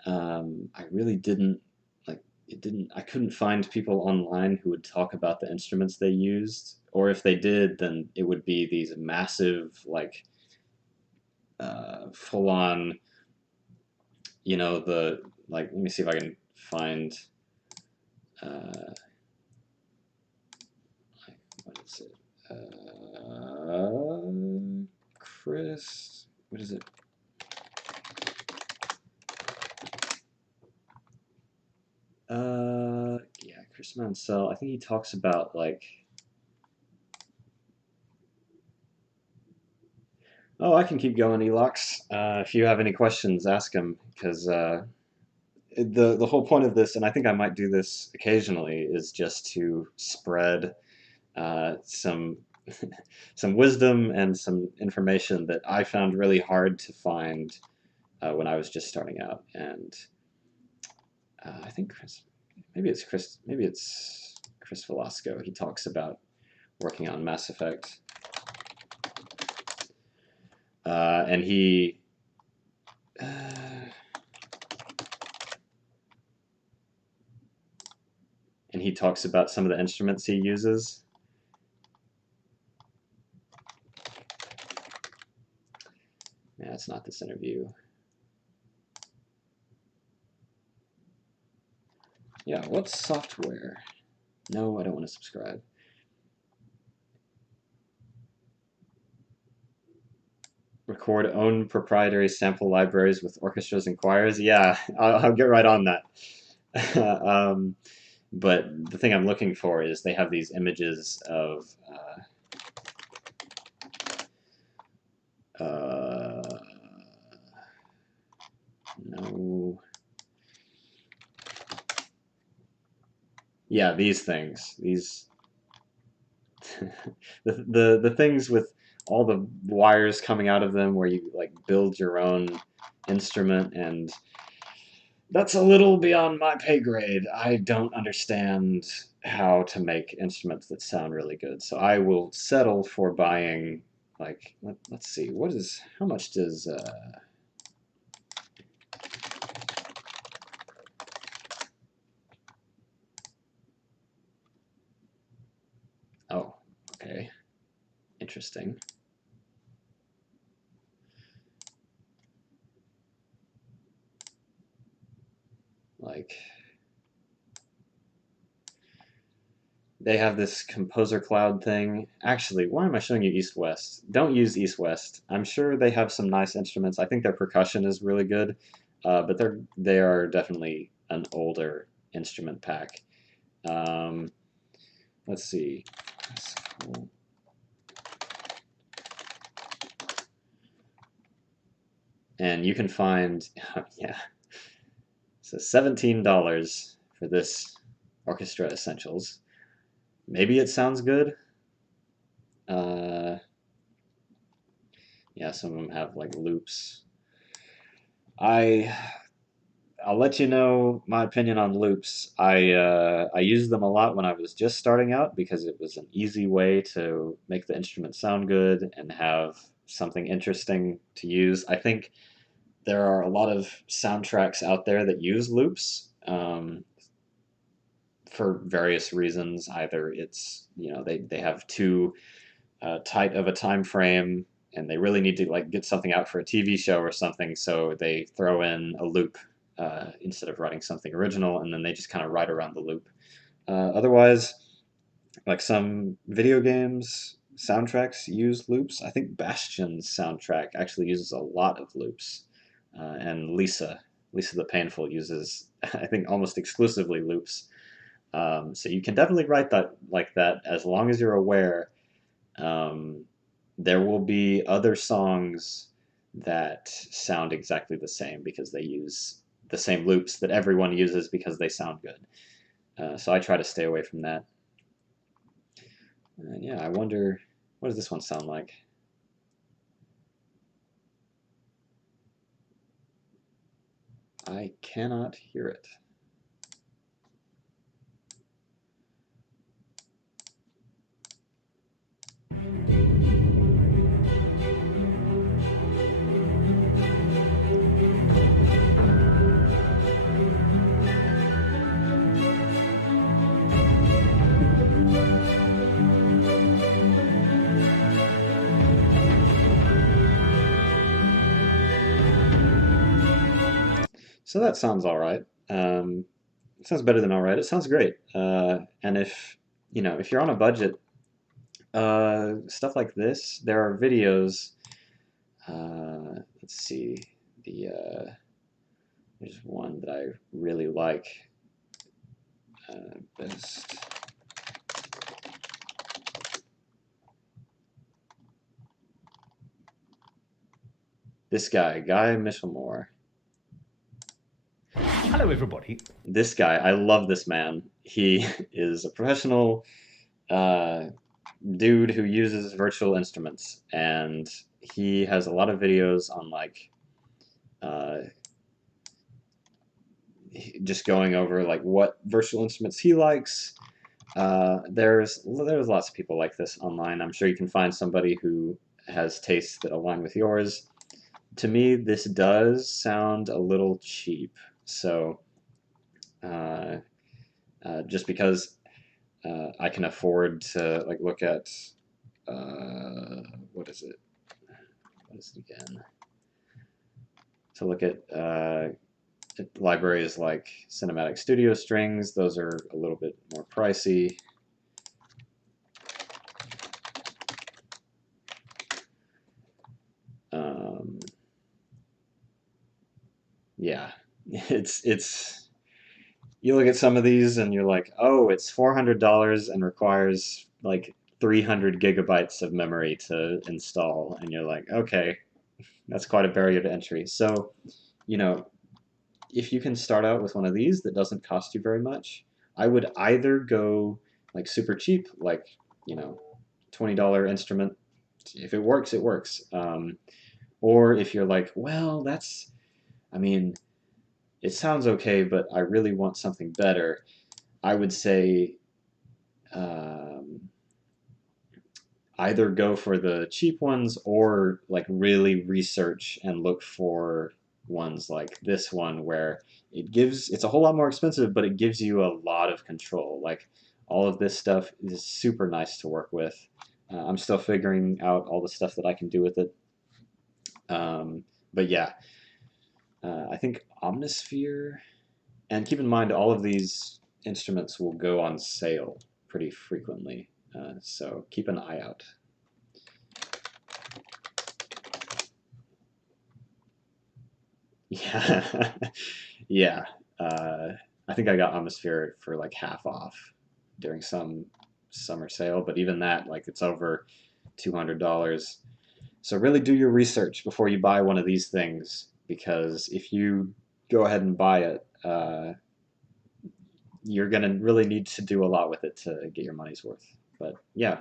I really didn't like it. Didn't I couldn't find people online who would talk about the instruments they used, or if they did, then it would be these massive, like, full on, the like. Let me see if I can find. Uh, what is it? Chris. What is it? Yeah, Chris Mansell. I think he talks about, like. Oh, I can keep going, Elox. If you have any questions, ask him, because the whole point of this, and I think I might do this occasionally, is just to spread some some wisdom and some information that I found really hard to find when I was just starting out. And I think maybe it's Chris Velasco. He talks about working on Mass Effect. and he talks about some of the instruments he uses. Yeah, it's not this interview. Yeah, what software? No, I don't want to subscribe. Record own proprietary sample libraries with orchestras and choirs. Yeah, I'll get right on that. But the thing I'm looking for is they have these images of no. Yeah, these things. These the things with all the wires coming out of them where you like build your own instrument, and that's a little beyond my pay grade. I don't understand how to make instruments that sound really good. So I will settle for buying like let's see, how much does oh, okay. Interesting. Like they have this composer cloud thing. Actually, why am I showing you East West? Don't use East West. I'm sure they have some nice instruments. I think their percussion is really good, but they are definitely an older instrument pack. Um, let's see. And you can find, yeah, so $17 for this Orchestra Essentials. Maybe it sounds good. Yeah, some of them have like loops. I'll let you know my opinion on loops. I used them a lot when I was just starting out because it was an easy way to make the instrument sound good and have something interesting to use. I think there are a lot of soundtracks out there that use loops for various reasons. Either it's they have too tight of a time frame and they really need to like get something out for a TV show or something, so they throw in a loop instead of writing something original, and then they just kind of write around the loop. Otherwise, like some video games soundtracks use loops. I think Bastion's soundtrack actually uses a lot of loops, and Lisa the Painful uses I think almost exclusively loops. So you can definitely write that like that as long as you're aware. Um, there will be other songs that sound exactly the same because they use the same loops that everyone uses because they sound good. So I try to stay away from that. And yeah, I wonder, what does this one sound like? I cannot hear it. So that sounds all right. It sounds better than all right. It sounds great. And if you're on a budget, stuff like this, there are videos. Let's see. There's one that I really like. Best. This Guy Michelmore. Hello, everybody. This guy, I love this man. He is a professional dude who uses virtual instruments, and he has a lot of videos on like uh, just going over like what virtual instruments he likes. There's lots of people like this online. I'm sure you can find somebody who has tastes that align with yours. To me, this does sound a little cheap. So uh, just because I can afford to like look at what is it? What is it again? To look at libraries like Cinematic Studio Strings. Those are a little bit more pricey. Yeah, it's you look at some of these and you're like, oh, it's $400 and requires like 300 gigabytes of memory to install, and you're like, okay, that's quite a barrier to entry. So, you know, if you can start out with one of these that doesn't cost you very much, I would either go like super cheap, like, you know, $20 instrument. If it works, it works. Or if you're like, well, that's, I mean, it sounds okay, but I really want something better, I would say um, either go for the cheap ones or like really research and look for ones like this one where it's a whole lot more expensive, but it gives you a lot of control. Like all of this stuff is super nice to work with. I'm still figuring out all the stuff that I can do with it. Um, but yeah, I think Omnisphere, and keep in mind all of these instruments will go on sale pretty frequently. So keep an eye out. Yeah, yeah. Uh, I think I got Omnisphere for like half off during some summer sale, but even that, like, it's over $200. So really do your research before you buy one of these things, because if you go ahead and buy it, you're gonna really need to do a lot with it to get your money's worth. But yeah.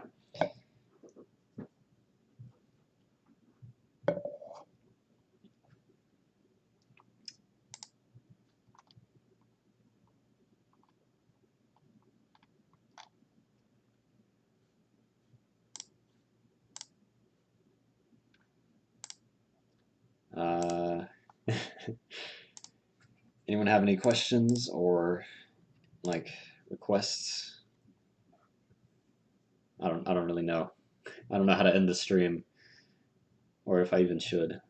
Uh, anyone have any questions or like requests? I don't really know. I don't know how to end the stream, or if I even should.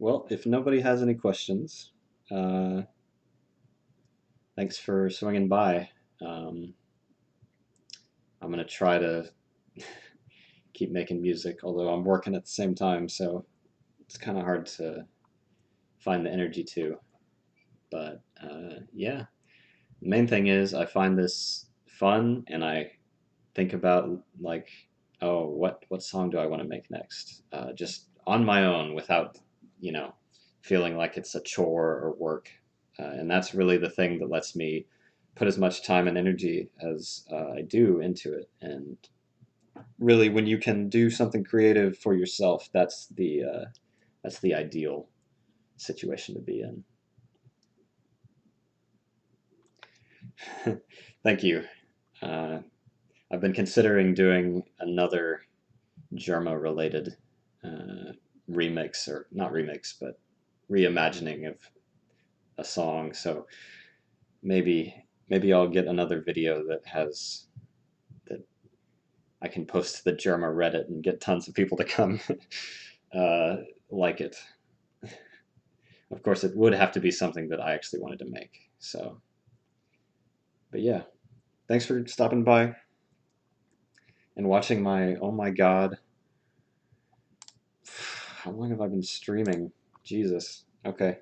Well, if nobody has any questions, uh, thanks for swinging by. Um, I'm gonna try to keep making music, although I'm working at the same time, so it's kind of hard to find the energy to. But yeah, the main thing is I find this fun, and I think about like, oh, what song do I want to make next? Just on my own, without you know feeling like it's a chore or work. And that's really the thing that lets me put as much time and energy as I do into it. And really, when you can do something creative for yourself, that's the ideal situation to be in. Thank you. Uh, I've been considering doing another Germa related remix, or not remix, but reimagining of a song. So maybe I'll get another video that I can post to the Germa Reddit and get tons of people to come uh, like it. Of course, it would have to be something that I actually wanted to make. So, but yeah, thanks for stopping by and watching my, oh my god, how long have I been streaming? Jesus. Okay.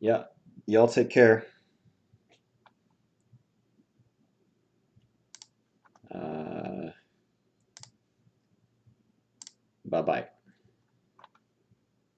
Yeah. Y'all take care. Bye-bye.